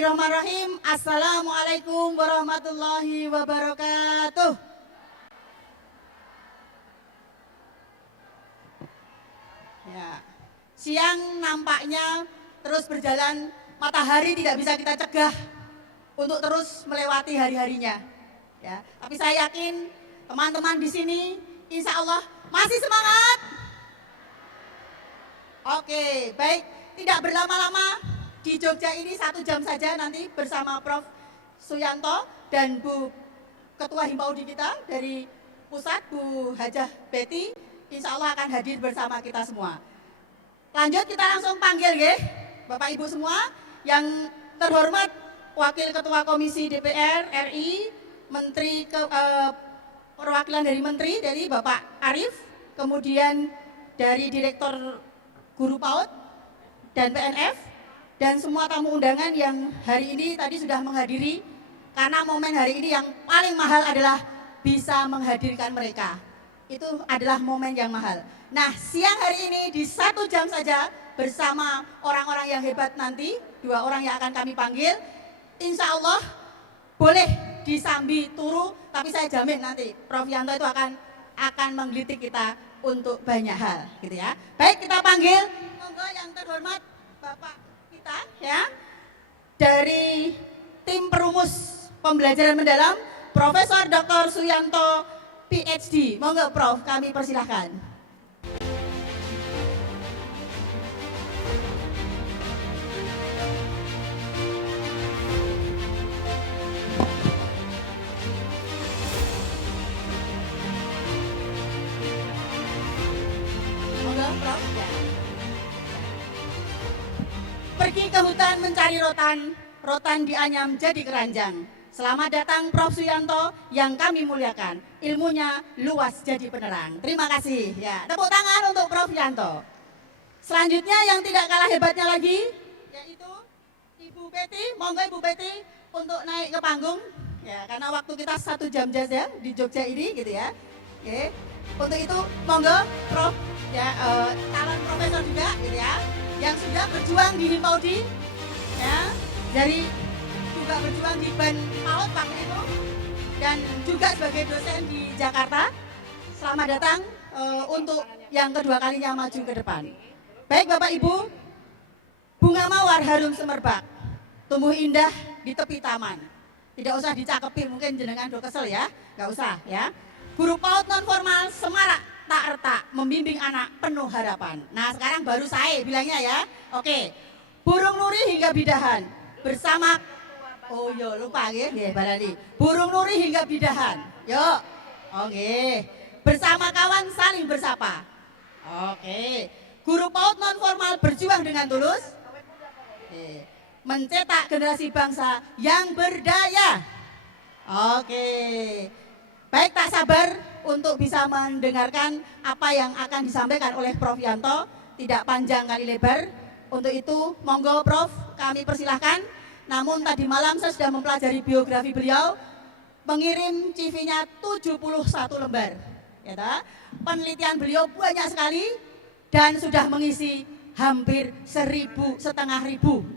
Bismillahirrahmanirrahim. Assalamualaikum warahmatullahi wabarakatuh. Ya, siang nampaknya terus berjalan, matahari tidak bisa kita cegah untuk terus melewati hari-harinya. Ya, tapi saya yakin teman-teman di sini insya Allah masih semangat. Oke, baik, tidak berlama-lama di Jogja ini 1 jam saja nanti bersama Prof. Suyanto dan Bu Ketua Himpaudi kita dari pusat, Bu Hajah Betty, insya Allah akan hadir bersama kita semua. Lanjut kita langsung panggil ya, Bapak Ibu semua, yang terhormat Wakil Ketua Komisi DPR RI, Menteri perwakilan dari Menteri dari Bapak Arief, kemudian dari Direktur Guru PAUD dan PNF, dan semua tamu undangan yang hari ini tadi sudah menghadiri, karena momen hari ini yang paling mahal adalah bisa menghadirkan mereka. Itu adalah momen yang mahal. Nah, siang hari ini di 1 jam saja bersama orang-orang yang hebat nanti, 2 orang yang akan kami panggil, insya Allah boleh disambi turu, tapi saya jamin nanti Prof. Yanto itu akan menggelitik kita untuk banyak hal, gitu ya. Baik, kita panggil monggo yang terhormat Bapak kita ya, dari tim perumus pembelajaran mendalam Profesor Dr. Suyanto PhD. Monggo Prof, kami persilahkan. Monggo Prof. Pergi ke hutan mencari rotan, rotan dianyam jadi keranjang. Selamat datang Prof. Suyanto yang kami muliakan. Ilmunya luas jadi penerang. Terima kasih. Ya, tepuk tangan untuk Prof. Yanto. Selanjutnya yang tidak kalah hebatnya lagi, yaitu Ibu Betty. Monggo Ibu Betty untuk naik ke panggung. Ya, karena waktu kita 1 jam saja di Jogja ini, gitu ya. Oke. Untuk itu, monggo Prof. Ya, calon profesor juga, gitu ya, yang sudah berjuang di Himpaudi, ya, dari juga berjuang di BAN PAUD waktu itu, dan juga sebagai dosen di Jakarta. Selamat datang untuk yang kedua kalinya maju ke depan. Baik Bapak Ibu, bunga mawar harum semerbak, tumbuh indah di tepi taman. Tidak usah dicakepi, mungkin jenengan do kesel ya, nggak usah ya. Guru PAUD non formal semarak tak retak, membimbing anak penuh harapan. Nah sekarang baru saya bilangnya ya. Oke, burung nuri hingga bidahan bersama. Oh yo lupa ya, balani. Burung nuri hingga bidahan. Yuk, oke. Bersama kawan saling bersapa. Oke. Guru PAUD non formal berjuang dengan tulus. Oke. Mencetak generasi bangsa yang berdaya. Oke. Baik, tak sabar untuk bisa mendengarkan apa yang akan disampaikan oleh Prof. Yanto. Tidak panjang kali lebar. Untuk itu, monggo Prof, kami persilahkan. Namun tadi malam saya sudah mempelajari biografi beliau, mengirim CV-nya 71 lembar. Ya, penelitian beliau banyak sekali dan sudah mengisi hampir 1.500,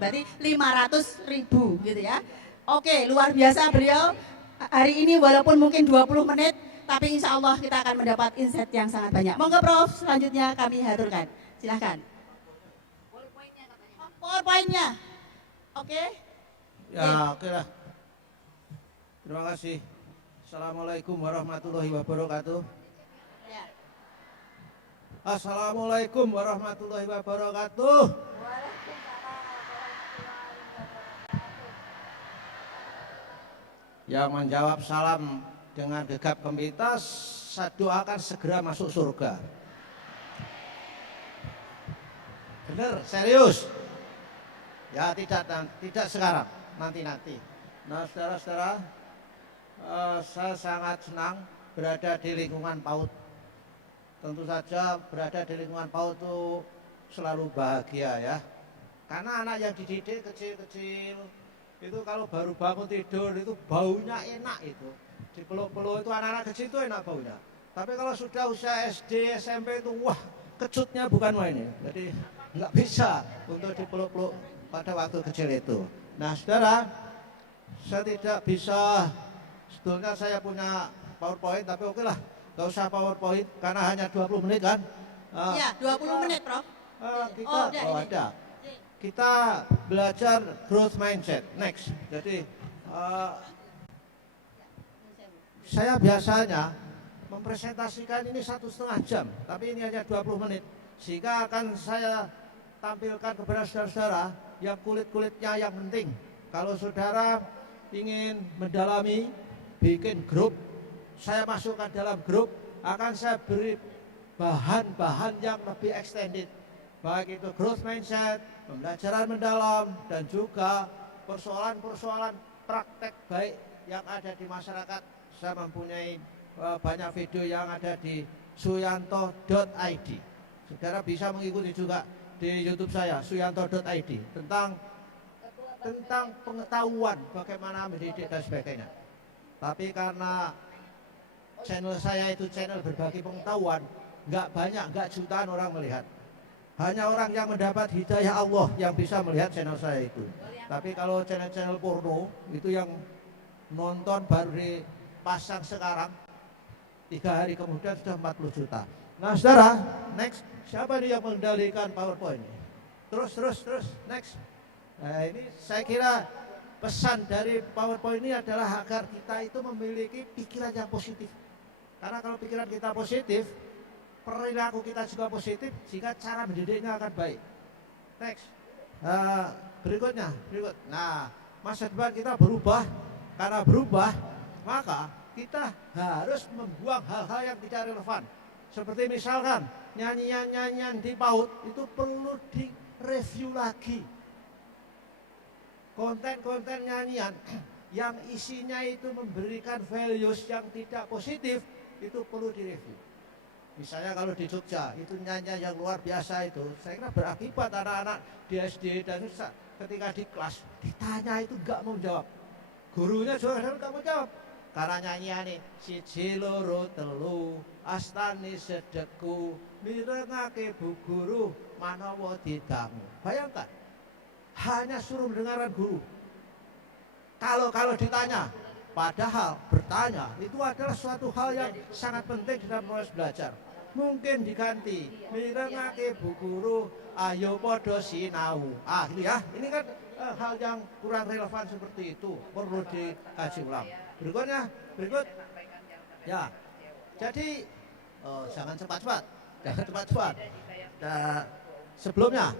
berarti 500.000 gitu ya. Oke, luar biasa beliau. Hari ini walaupun mungkin 20 menit, tapi insya Allah kita akan mendapat insight yang sangat banyak. Monggo Prof, selanjutnya kami haturkan. Silahkan. PowerPoint-nya. Oke. Ya, oke lah. Terima kasih. Assalamualaikum warahmatullahi wabarakatuh. Ya. Assalamualaikum warahmatullahi wabarakatuh. Yang menjawab salam dengan gegap gempita, saya doakan segera masuk surga. Bener, serius. Ya tidak sekarang, nanti. Nah saudara-saudara, saya sangat senang berada di lingkungan PAUD. Tentu saja berada di lingkungan PAUD itu selalu bahagia ya. Karena anak yang dididik kecil-kecil itu kalau baru bangun tidur itu baunya enak itu. Dipeluk-peluk itu anak-anak kecil itu enak baunya. Tapi kalau sudah usia SD, SMP itu wah kecutnya bukan main ya. Jadi nggak bisa untuk dipeluk-peluk pada waktu kecil itu. Nah, saudara, saya tidak bisa, sebetulnya saya punya PowerPoint, tapi oke lah, nggak usah PowerPoint, karena hanya 20 menit kan. Iya, 20 menit, Prof. Kita, udah, oh ini. ada. Kita belajar growth mindset. Next. Jadi, saya biasanya mempresentasikan ini 1,5 jam, tapi ini hanya 20 menit. Sehingga akan saya tampilkan kepada saudara-saudara yang kulit-kulitnya yang penting. Kalau saudara ingin mendalami, bikin grup, saya masukkan dalam grup, akan saya beri bahan-bahan yang lebih extended. Baik itu growth mindset, pembelajaran mendalam, dan juga persoalan-persoalan praktek baik yang ada di masyarakat. Saya mempunyai banyak video yang ada di suyanto.id. Saudara bisa mengikuti juga di YouTube saya, suyanto.id, tentang pengetahuan bagaimana mendidik dan sebagainya. Tapi karena channel saya itu channel berbagi pengetahuan, nggak banyak, nggak jutaan orang melihat. Hanya orang yang mendapat hidayah Allah yang bisa melihat channel saya itu. Tapi kalau channel-channel porno itu yang nonton baru dipasang sekarang, 3 hari kemudian sudah 40 juta. Nah, saudara, next, siapa nih yang mengendalikan PowerPoint? Terus, next. Nah, ini saya kira pesan dari PowerPoint ini adalah agar kita itu memiliki pikiran yang positif. Karena kalau pikiran kita positif, perilaku kita juga positif, sehingga cara mendidiknya akan baik. Next. Berikut. Nah, masa depan kita berubah. Karena berubah, maka kita harus membuang hal-hal yang tidak relevan. Seperti misalkan nyanyian-nyanyian di PAUD itu perlu direview lagi. Konten-konten nyanyian yang isinya itu memberikan values yang tidak positif itu perlu direview. Misalnya kalau di Jogja itu nyanyian yang luar biasa itu, saya kira berakibat anak-anak di SD dan ketika di kelas ditanya itu nggak mau jawab. Gurunya juga nggak mau jawab. Karena nyanyian ini siji loro telu astani sedeku mirengake bu guru manawa didamu. Bayangkan, hanya suruh mendengarkan guru. Kalau ditanya, padahal bertanya itu adalah suatu hal yang sangat penting dalam proses belajar. Mungkin diganti, mirengake bu guru, ayo podo sinau. Gitu ya, ini kan hal yang kurang relevan seperti itu, perlu dikaji ulang. Berikut. Ya, jadi jangan cepat-cepat. Nah, sebelumnya,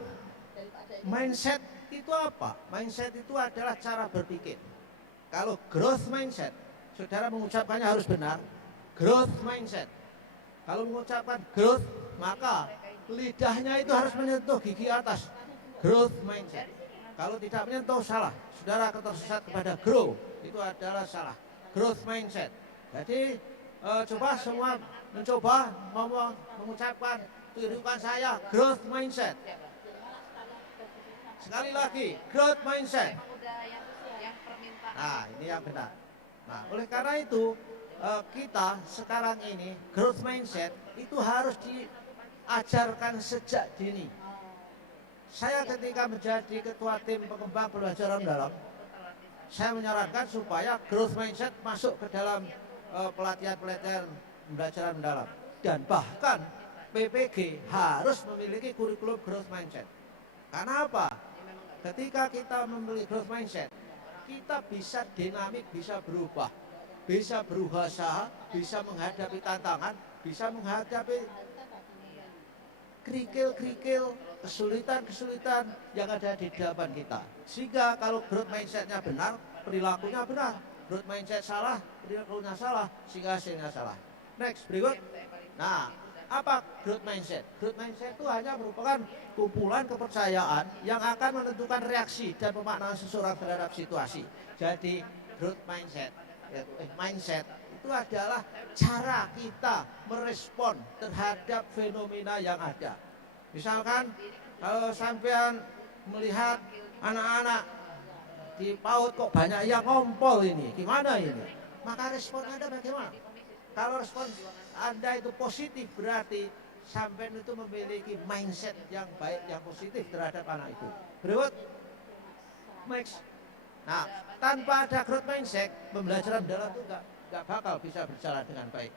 mindset itu apa? Mindset itu adalah cara berpikir. Kalau growth mindset, saudara mengucapkannya harus benar. Growth mindset. Kalau mengucapkan growth, maka lidahnya itu harus menyentuh gigi atas. Growth mindset. Kalau tidak menyentuh, salah. Saudara akan tersesat kepada grow, itu adalah salah. Growth mindset. Jadi coba semua mencoba mengucapkan kehidupan saya growth mindset. Sekali lagi, growth mindset. Nah, ini yang benar. Nah, oleh karena itu kita sekarang ini growth mindset itu harus diajarkan sejak dini. Saya ketika menjadi ketua tim pengembang pembelajaran mendalam, saya menyarankan supaya growth mindset masuk ke dalam pelatihan-pelatihan pembelajaran mendalam. Dan bahkan PPG harus memiliki kurikulum growth mindset. Karena apa? Ketika kita memiliki growth mindset, kita bisa dinamik, bisa berubah, bisa berusaha, bisa menghadapi tantangan, bisa menghadapi kerikil-kerikil, kesulitan-kesulitan yang ada di depan kita. Sehingga kalau growth mindsetnya benar, perilakunya benar. Growth mindset salah, perilakunya salah, sehingga hasilnya salah. Next, berikut. Nah, apa growth mindset? Growth mindset itu hanya merupakan kumpulan kepercayaan yang akan menentukan reaksi dan pemaknaan seseorang terhadap situasi. Jadi growth mindset, mindset itu adalah cara kita merespon terhadap fenomena yang ada. Misalkan kalau sampean melihat anak-anak di PAUD kok banyak yang ngompol ini, gimana ini? Maka respon Anda bagaimana? Kalau respon Anda itu positif, berarti sampean itu memiliki mindset yang baik, yang positif terhadap anak itu. Berikut, next. Nah, tanpa ada growth mindset, pembelajaran mendalam itu nggak bakal bisa berjalan dengan baik.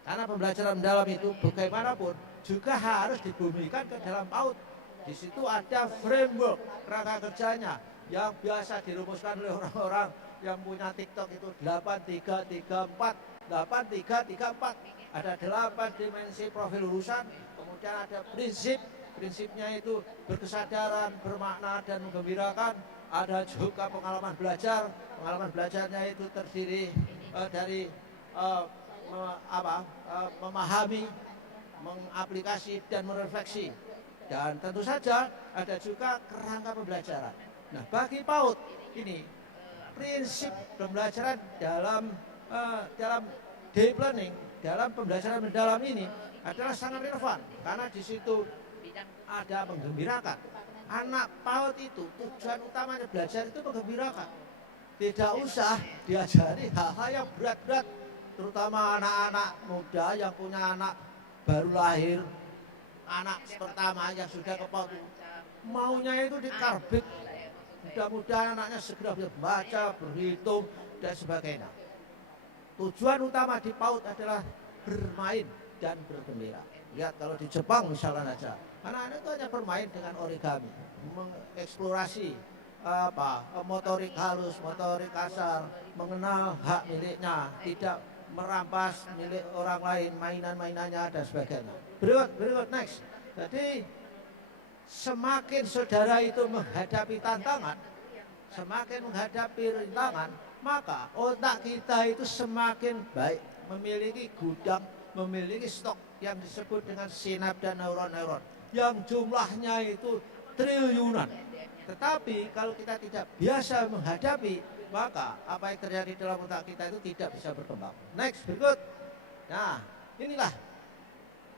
Karena pembelajaran mendalam itu bagaimanapun juga harus dibumikan ke dalam PAUD. Di situ ada framework kerangka kerjanya yang biasa dirumuskan oleh orang-orang yang punya TikTok itu 8334, 8334. Ada 8 dimensi profil lulusan, kemudian ada prinsipnya itu berkesadaran, bermakna dan menggembirakan. Ada juga pengalaman belajarnya itu terdiri dari memahami, mengaplikasi dan merefleksi. Dan tentu saja ada juga kerangka pembelajaran. Nah, bagi PAUD ini prinsip pembelajaran dalam deep learning, dalam pembelajaran mendalam ini adalah sangat relevan karena di situ ada menggembirakan. Anak PAUD itu tujuan utamanya belajar itu menggembirakan. Tidak usah diajari hal-hal yang berat-berat, terutama anak-anak muda yang punya anak baru lahir, anak pertama yang sudah ke PAUD, maunya itu dikarbit. Mudah-mudahan anaknya segera bisa baca, berhitung, dan sebagainya. Tujuan utama di PAUD adalah bermain dan bergembira. Lihat kalau di Jepang misalnya aja, anak-anak itu hanya bermain dengan origami, mengeksplorasi motorik halus, motorik kasar, mengenal hak miliknya, tidak merampas milik orang lain, mainan-mainannya dan sebagainya. Berikut next. Jadi semakin saudara itu menghadapi tantangan, maka otak kita itu semakin baik, memiliki gudang, memiliki stok yang disebut dengan sinap dan neuron-neuron yang jumlahnya itu triliunan. Tetapi kalau kita tidak biasa menghadapi, maka apa yang terjadi dalam otak kita itu tidak bisa berkembang. Next, berikut. Nah, inilah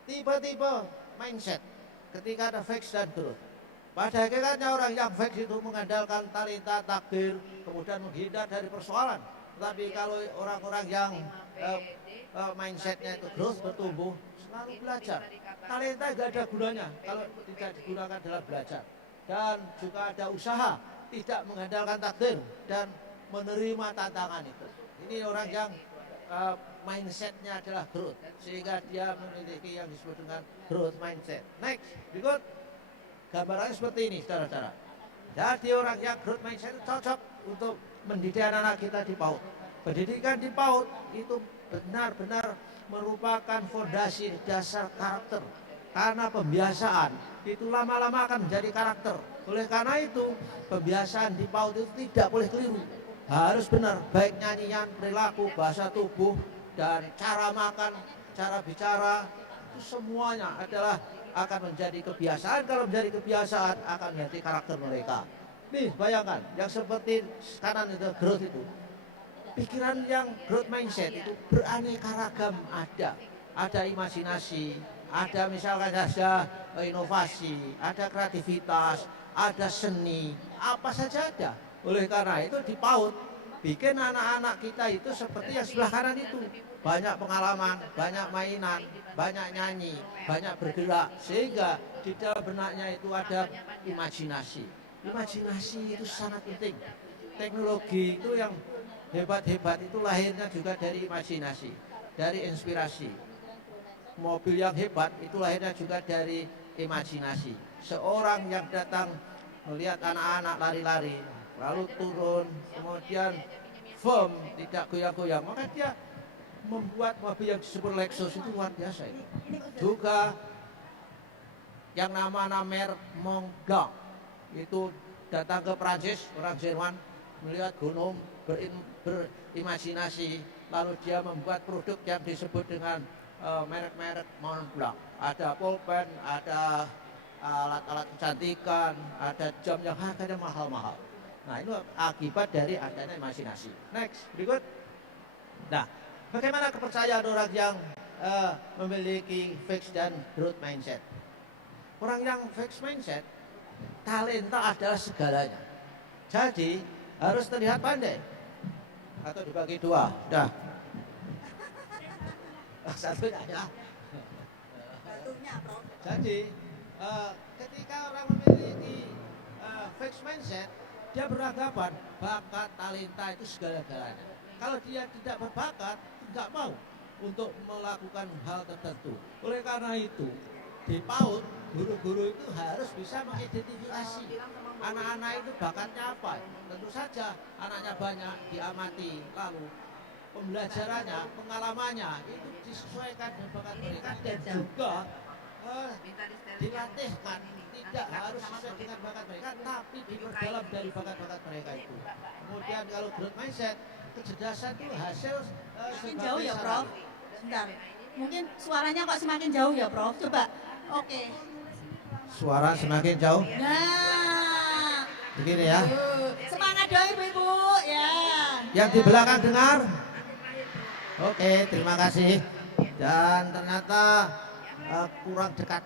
tipe-tipe mindset ketika ada fix dan growth. Pada hakikatnya orang yang fix itu mengandalkan talenta, takdir, kemudian menghindar dari persoalan. Tapi kalau orang-orang yang mindsetnya itu growth, bertumbuh, selalu belajar. Talenta gak ada gunanya kalau tidak digunakan dalam belajar. Dan juga ada usaha, tidak mengandalkan takdir dan menerima tantangan itu. Ini orang yang mindsetnya adalah growth, sehingga dia memiliki yang disebut dengan growth mindset. Next, berikut. Gambarannya seperti ini, saudara-saudara. Jadi orang yang growth mindset itu cocok untuk mendidik anak-anak kita di PAUD. Pendidikan di PAUD itu benar-benar merupakan fondasi dasar karakter. Karena pembiasaan itu lama-lama akan menjadi karakter. Oleh karena itu, pembiasaan di PAUD itu tidak boleh keliru. Harus benar, baik nyanyian, perilaku, bahasa tubuh, dan cara makan, cara bicara, itu semuanya adalah akan menjadi kebiasaan. Kalau menjadi kebiasaan akan menjadi karakter mereka. Nih bayangkan, yang seperti kanan itu growth itu, pikiran yang growth mindset itu beraneka ragam ada imajinasi, ada misalkan ada inovasi, ada kreativitas, ada seni, apa saja ada. Oleh karena itu di PAUD bikin anak-anak kita itu seperti yang sebelah kanan itu, banyak pengalaman, banyak mainan, banyak nyanyi, banyak bergerak, sehingga di dalam benaknya itu ada imajinasi. Imajinasi itu sangat penting. Teknologi itu yang hebat-hebat itu lahirnya juga dari imajinasi, dari inspirasi. Mobil yang hebat itu lahirnya juga dari imajinasi. Seorang yang datang melihat anak-anak lari-lari, lalu turun, kemudian firm, tidak goyang-goyang, maka dia membuat mobil yang disebut Lexus itu luar biasa itu. Juga yang namanya merek Montblanc itu datang ke Prancis, orang Jerman melihat gunung, berimajinasi, lalu dia membuat produk yang disebut dengan merek-merek Montblanc. Ada pulpen, ada alat-alat kecantikan, ada jam yang harganya mahal-mahal. Nah, ini akibat dari adanya imajinasi. Next, berikut. Nah, bagaimana kepercayaan orang yang memiliki fixed dan growth mindset? Orang yang fixed mindset, talenta adalah segalanya. Jadi harus terlihat pandai. Atau dibagi dua, dah. Satunya ya. Jadi ketika orang memiliki fixed mindset, dia beranggapan bakat, talenta itu segala-galanya. Kalau dia tidak berbakat, nggak mau untuk melakukan hal tertentu. Oleh karena itu, di PAUD, guru-guru itu harus bisa mengidentifikasi anak-anak itu bakatnya apa. Tentu saja anaknya banyak diamati, lalu pembelajarannya, pengalamannya itu disesuaikan dengan bakat mereka dan juga dilatihkan, tidak harus sesuai dengan bakat mereka, tapi diperdalam dari bakat-bakat mereka itu. Kemudian kalau growth mindset, kecerdasan itu hasil Semakin jauh ya, Prof. Sebentar. Mungkin suaranya kok semakin jauh ya, Prof. Coba. Oke. Suara semakin jauh. Nah. Begini ya. Semangat dong Ibu-ibu, ya. Yang di belakang dengar? Oke, terima kasih. Dan ternyata kurang dekat.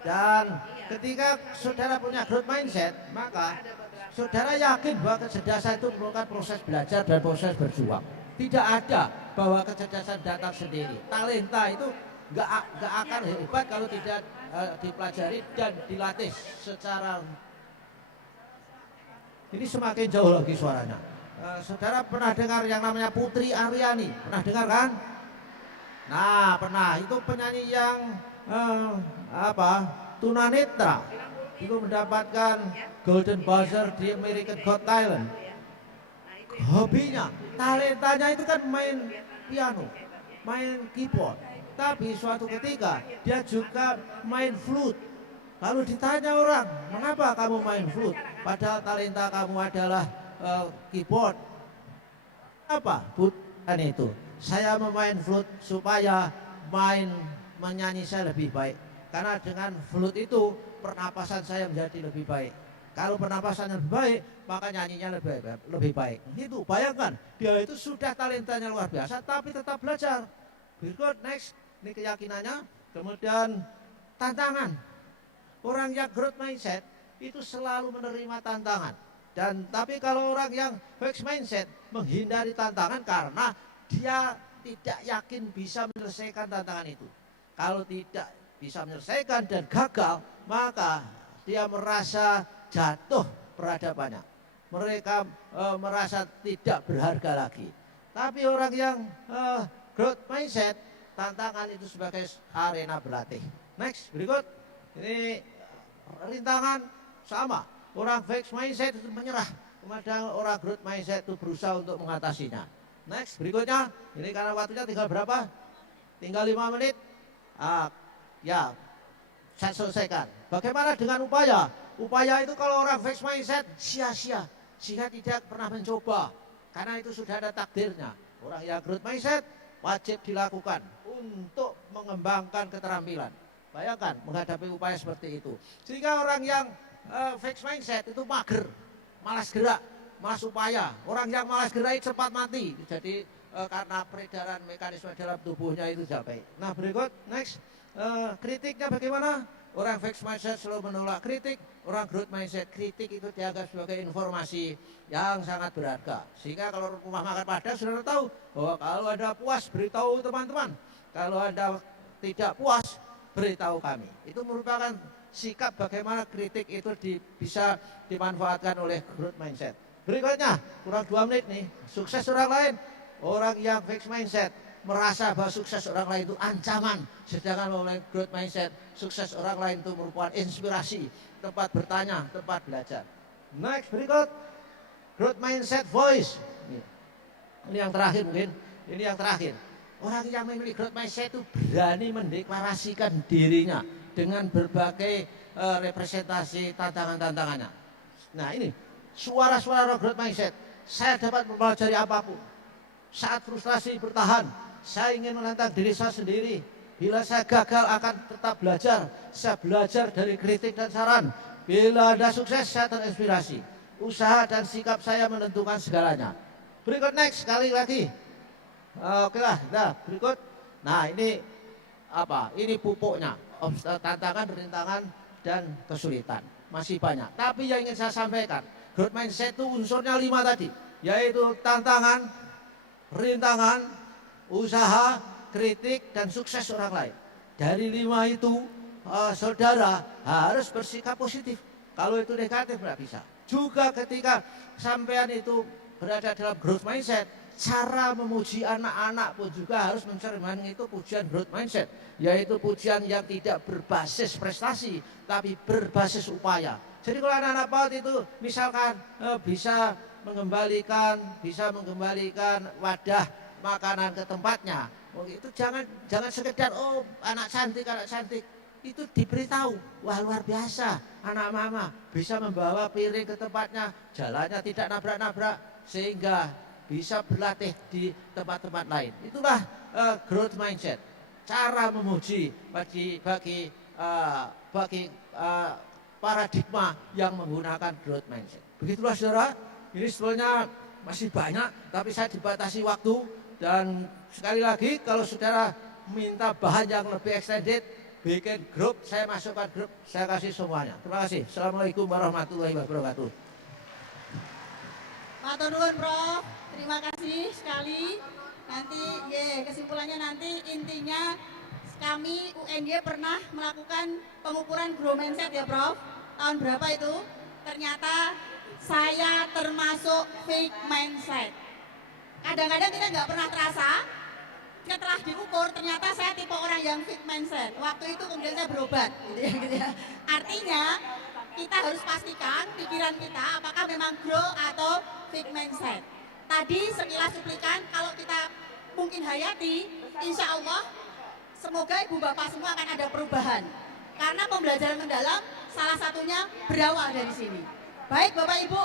Dan ketika saudara punya growth mindset, maka saudara yakin bahwa kecerdasan itu merupakan proses belajar dan proses berjuang. Tidak ada bahwa kecerdasan datang sendiri. Talenta itu nggak akan hebat kalau tidak dipelajari dan dilatih secara. Ini semakin jauh lagi suaranya. Saudara pernah dengar yang namanya Putri Aryani? Pernah dengar kan? Nah, pernah. Itu penyanyi yang tunanetra. Itu mendapatkan Golden Buzzer di American Got Talent. Hobinya, talentanya itu kan main piano, main keyboard. Tapi suatu ketika dia juga main flute. Lalu ditanya orang, mengapa kamu main flute? Padahal talenta kamu adalah keyboard. Apa? Bukan itu. Saya memain flute supaya menyanyi saya lebih baik. Karena dengan flute itu pernapasan saya menjadi lebih baik. Kalau pernapasannya lebih baik, maka nyanyinya lebih baik. Itu bayangkan, dia itu sudah talentanya luar biasa, tapi tetap belajar. Berikut next, ini keyakinannya. Kemudian tantangan. Orang yang growth mindset itu selalu menerima tantangan. Tapi kalau orang yang fixed mindset menghindari tantangan karena dia tidak yakin bisa menyelesaikan tantangan itu. Kalau tidak bisa menyelesaikan dan gagal, maka dia merasa jatuh peradabannya. Mereka merasa tidak berharga lagi. Tapi orang yang growth mindset, tantangan itu sebagai arena berlatih. Next, berikut. Ini rintangan sama. Orang fixed mindset itu menyerah. Kemudian orang growth mindset itu berusaha untuk mengatasinya. Next, berikutnya. Ini karena waktunya tinggal berapa? Tinggal 5 menit. Ya, saya selesaikan. Bagaimana dengan upaya? Upaya itu kalau orang fixed mindset sia-sia, sehingga tidak pernah mencoba, karena itu sudah ada takdirnya. Orang yang growth mindset wajib dilakukan untuk mengembangkan keterampilan. Bayangkan menghadapi upaya seperti itu. Sehingga orang yang fixed mindset itu mager, malas gerak, malas upaya. Orang yang malas gerak cepat mati. Jadi karena peredaran mekanisme dalam tubuhnya itu capek. Nah, berikut next. Kritiknya bagaimana? Orang fixed mindset selalu menolak kritik. Orang growth mindset, kritik itu dianggap sebagai informasi yang sangat berharga. Sehingga kalau rumah makan Padang sudah tahu bahwa kalau Anda puas, beritahu teman-teman. Kalau Anda tidak puas, beritahu kami. Itu merupakan sikap bagaimana kritik itu bisa dimanfaatkan oleh growth mindset. Berikutnya, kurang 2 menit nih. Sukses orang lain. Orang yang fixed mindset merasa bahwa sukses orang lain itu ancaman, sedangkan oleh growth mindset sukses orang lain itu merupakan inspirasi, tempat bertanya, tempat belajar. Next, berikut growth mindset voice. Ini yang terakhir mungkin, ini yang terakhir. Orang yang memiliki growth mindset itu berani mendeklarasikan dirinya dengan berbagai representasi tantangan-tantangannya. Nah, ini suara-suara growth mindset. Saya dapat mempelajari apapun. Saat frustrasi bertahan, saya ingin menantang diri saya sendiri. Bila saya gagal akan tetap belajar. Saya belajar dari kritik dan saran. Bila Anda sukses, saya terinspirasi. Usaha dan sikap saya menentukan segalanya. Berikut next, sekali lagi. Oke lah, nah berikut. Nah, ini apa? Ini pupuknya. Tantangan, rintangan, dan kesulitan. Masih banyak. Tapi yang ingin saya sampaikan, growth mindset itu unsurnya 5 tadi. Yaitu tantangan, rintangan, usaha, kritik, dan sukses orang lain. Dari 5 itu saudara harus bersikap positif. Kalau itu negatif nggak bisa. Juga ketika sampean itu berada dalam growth mindset, cara memuji anak-anak pun juga harus mencerminkan itu pujian growth mindset, yaitu pujian yang tidak berbasis prestasi tapi berbasis upaya. Jadi kalau anak-anak PAUD itu misalkan bisa mengembalikan wadah makanan ke tempatnya, itu jangan sekedar anak cantik, itu diberitahu, wah luar biasa anak mama bisa membawa piring ke tempatnya, jalannya tidak nabrak-nabrak sehingga bisa berlatih di tempat-tempat lain. Itulah growth mindset, cara memuji bagi paradigma yang menggunakan growth mindset. Begitulah saudara, ini sebetulnya masih banyak tapi saya dibatasi waktu, dan sekali lagi kalau saudara minta bahan yang lebih extended, bikin grup, saya masukkan grup, saya kasih semuanya. Terima kasih. Assalamualaikum warahmatullahi wabarakatuh. Matur nuwun, Prof. Terima kasih sekali. Nanti kesimpulannya nanti intinya kami UNY pernah melakukan pengukuran growth mindset ya, Prof. Tahun berapa itu? Ternyata saya termasuk fake mindset. Kadang-kadang kita nggak pernah terasa, setelah diukur ternyata saya tipe orang yang fixed mindset. Waktu itu kemudian saya berobat gitu ya. Artinya kita harus pastikan pikiran kita apakah memang grow atau fixed mindset. Tadi sekilas cuplikan, kalau kita mungkin hayati, insya Allah semoga ibu bapak semua akan ada perubahan. Karena pembelajaran mendalam salah satunya berawal dari sini. Baik Bapak Ibu,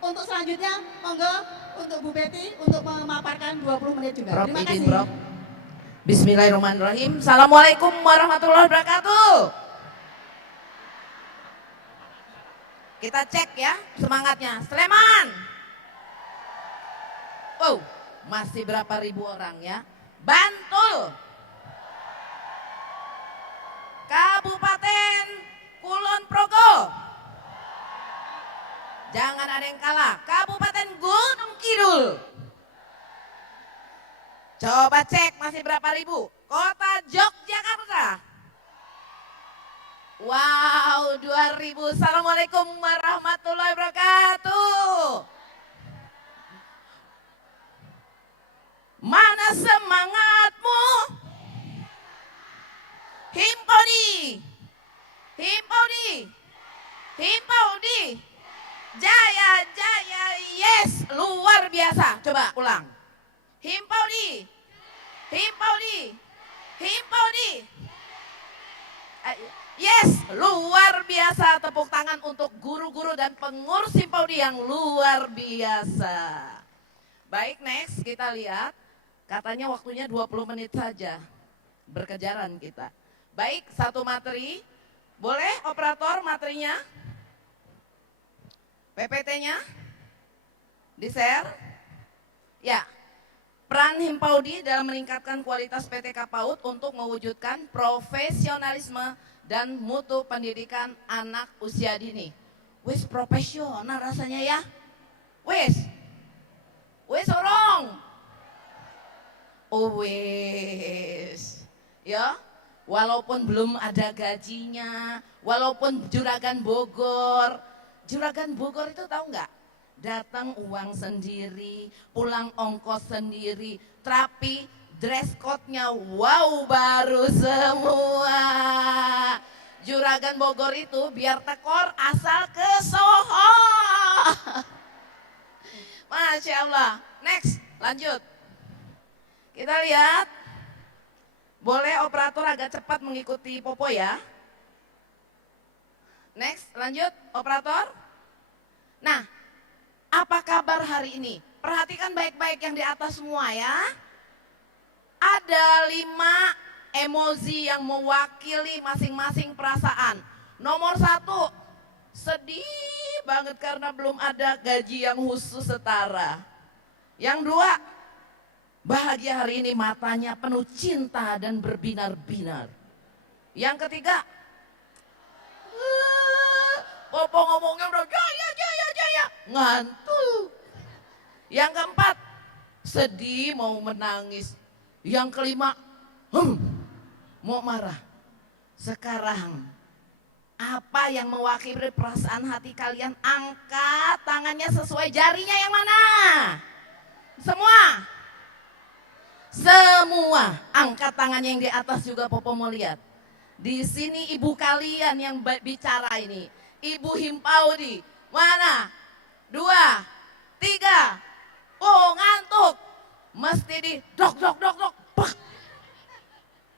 untuk selanjutnya monggo untuk Bu Betty untuk memaparkan 20 menit juga. Prof, Terima izin, kasih. Prof. Bismillahirrahmanirrahim. Assalamualaikum warahmatullahi wabarakatuh. Kita cek ya semangatnya. Sleman. Oh, masih berapa ribu orang ya? Bantul. Kabupaten Kulon Progo. Jangan ada yang kalah. Kabupaten Gunung Kidul. Coba cek masih berapa ribu. Kota Yogyakarta. Wow, 2000. Assalamualaikum warahmatullahi wabarakatuh. Mana semangatmu? Himpodi. Himpodi. Himpodi. Jaya, jaya, yes, luar biasa. Coba ulang. Himpodi. Himpodi. Himpodi. Yes, luar biasa. Tepuk tangan untuk guru-guru dan pengurus Himpodi yang luar biasa. Baik, next kita lihat. Katanya waktunya 20 menit saja. Berkejaran kita. Baik, satu materi. Boleh operator materinya? PPT-nya? Di-share? Ya. Peran Himpodi dalam meningkatkan kualitas PTK PAUD untuk mewujudkan profesionalisme dan mutu pendidikan anak usia dini. Wis profesional rasanya ya. Wis orang. Oh wis. Ya, walaupun belum ada gajinya, walaupun Juragan Bogor itu tahu nggak? Datang uang sendiri, pulang ongkos sendiri, tapi dress code-nya wow baru semua. Juragan Bogor itu biar tekor asal ke Soho. Masya Allah. Next, lanjut. Kita lihat. Boleh operator agak cepat mengikuti Popo ya. Next, lanjut operator. Nah, apa kabar hari ini? Perhatikan baik-baik yang di atas semua ya. Ada 5 emoji yang mewakili masing-masing perasaan. Nomor 1, sedih banget karena belum ada gaji yang khusus setara. Yang 2, bahagia hari ini matanya penuh cinta dan berbinar-binar. Yang ketiga, Popo ngomongnya udah jaya, ngantuk. Yang keempat, sedih mau menangis. Yang kelima, mau marah. Sekarang Apa yang mewakili perasaan hati kalian? Angkat tangannya sesuai jarinya yang mana? Semua? Semua. Angkat tangannya yang di atas juga Popo mau lihat. Di sini ibu kalian yang bicara ini. Ibu Himpaudi. Mana? 2, 3. Oh, ngantuk. Mesti di dok. Pak.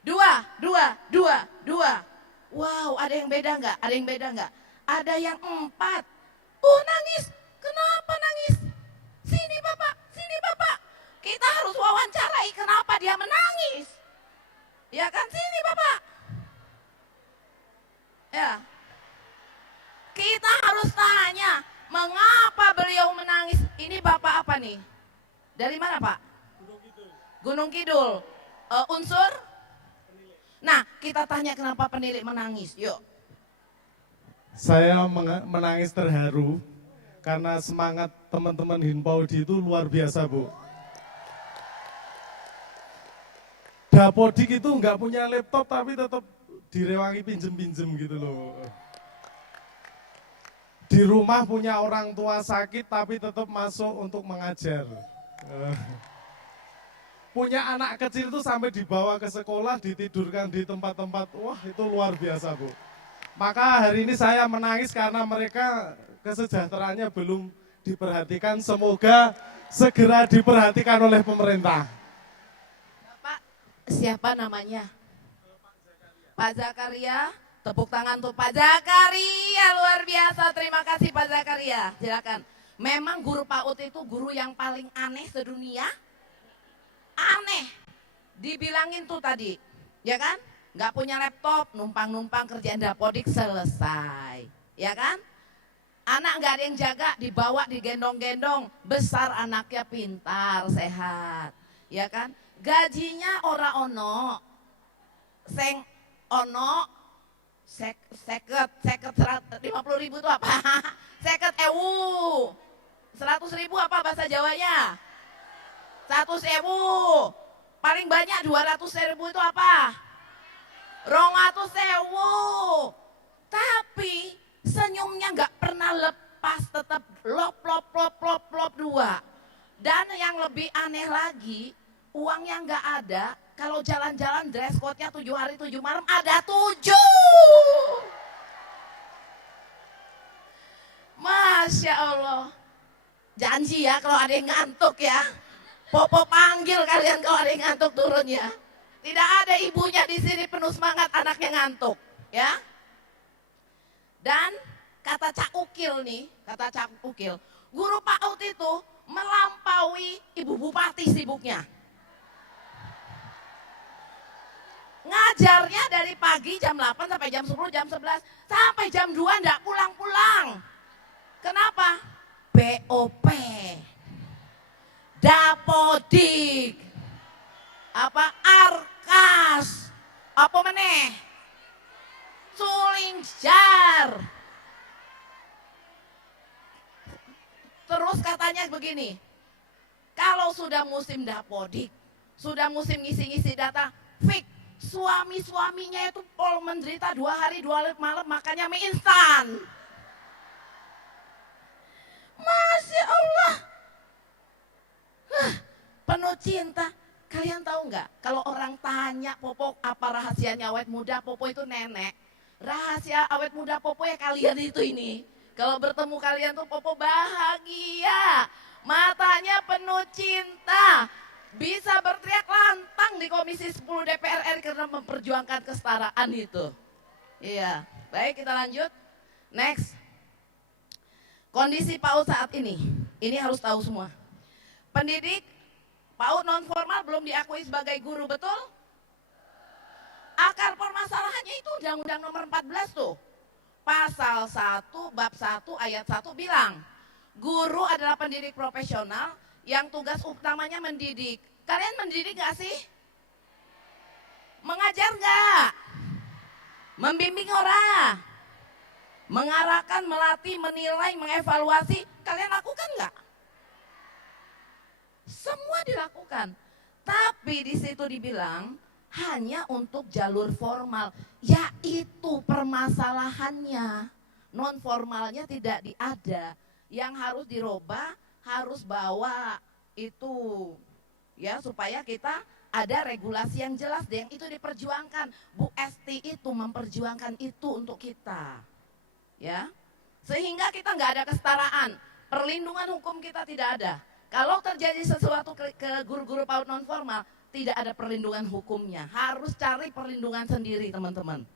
2. Wow, ada yang beda nggak? Ada yang 4. Oh, nangis. Kenapa nangis? Sini Bapak. Kita harus wawancarai kenapa dia menangis. Ya kan, sini Bapak. Ya. Kita harus tanya, mengapa beliau menangis? Ini Bapak apa nih? Dari mana Pak? Gunung Kidul. Unsur? Nah, kita tanya kenapa penilik menangis. Yuk. Saya menangis terharu karena semangat teman-teman Himpaudi itu luar biasa, Bu. Dapodik itu nggak punya laptop tapi tetap direwangi pinjem-pinjem gitu loh. Di rumah punya orang tua sakit tapi tetap masuk untuk mengajar. Punya anak kecil itu sampai dibawa ke sekolah, ditidurkan di tempat-tempat, wah itu luar biasa, Bu. Maka hari ini saya menangis karena mereka kesejahteraannya belum diperhatikan, semoga segera diperhatikan oleh pemerintah. Bapak, siapa namanya? Pak Zakaria, tepuk tangan untuk Pak Zakaria, luar biasa, terima kasih Pak Zakaria, silakan. Memang guru PAUD itu guru yang paling aneh sedunia. Aneh, dibilangin tuh tadi, ya kan? Nggak punya laptop, numpang-numpang kerjaan dapodik selesai, ya kan? Anak nggak ada yang jaga, dibawa, digendong-gendong, besar anaknya pintar, sehat, ya kan? Gajinya ora ono, seng ono, seket 50.000 itu apa? 100.000 apa bahasa Jawanya? 100.000, paling banyak 200.000 itu apa? 200.000. Tapi senyumnya nggak pernah lepas, tetap lop 2. Dan yang lebih aneh lagi, uangnya nggak ada. Kalau jalan-jalan dress code-nya 7 hari 7 malam ada 7. Masya Allah. Janji ya kalau ada yang ngantuk ya. Popo panggil kalian kalau ada yang ngantuk turun ya. Tidak ada ibunya di sini penuh semangat anaknya ngantuk, ya. Dan kata Cak Ukil nih, guru PAUD itu melampaui ibu bupati sibuknya. Ngajarnya dari pagi jam 8 sampai jam 10, jam 11, sampai jam 2 enggak pulang-pulang. Kenapa? BOP. Dapodik, apa Arkas, apa meneh, suling jar. Terus katanya begini, kalau sudah musim dapodik, sudah musim ngisi-ngisi data, fix suami-suaminya itu pol menderita 2 hari 2 malam makanya mie instan. Masya Allah. Penuh cinta. Kalian tahu nggak? Kalau orang tanya Popo apa rahasianya awet muda, Popo itu nenek. Rahasia awet muda Popo ya kalian itu ini. Kalau bertemu kalian tuh Popo bahagia. Matanya penuh cinta. Bisa berteriak lantang di Komisi 10 DPR RI karena memperjuangkan kesetaraan itu. Iya. Baik, kita lanjut. Next. Kondisi PAUD saat ini harus tahu semua. Pendidik PAUD non formal belum diakui sebagai guru, betul? Akar permasalahannya itu Undang-Undang Nomor 14 tuh. Pasal 1 bab 1 ayat 1 bilang, guru adalah pendidik profesional yang tugas utamanya mendidik. Kalian mendidik gak sih? Mengajar gak? Membimbing ora? Mengarahkan, melatih, menilai, mengevaluasi, kalian lakukan gak? Semua dilakukan. Tapi di situ dibilang hanya untuk jalur formal. Ya itu permasalahannya. Non formalnya tidak diada. Yang harus dirubah, harus bawa itu ya supaya kita ada regulasi yang jelas yang itu diperjuangkan. Bu Esti itu memperjuangkan itu untuk kita. Ya. Sehingga kita nggak ada kesetaraan. Perlindungan hukum kita tidak ada. Kalau terjadi sesuatu ke guru-guru PAUD non formal, tidak ada perlindungan hukumnya. Harus cari perlindungan sendiri, teman-teman.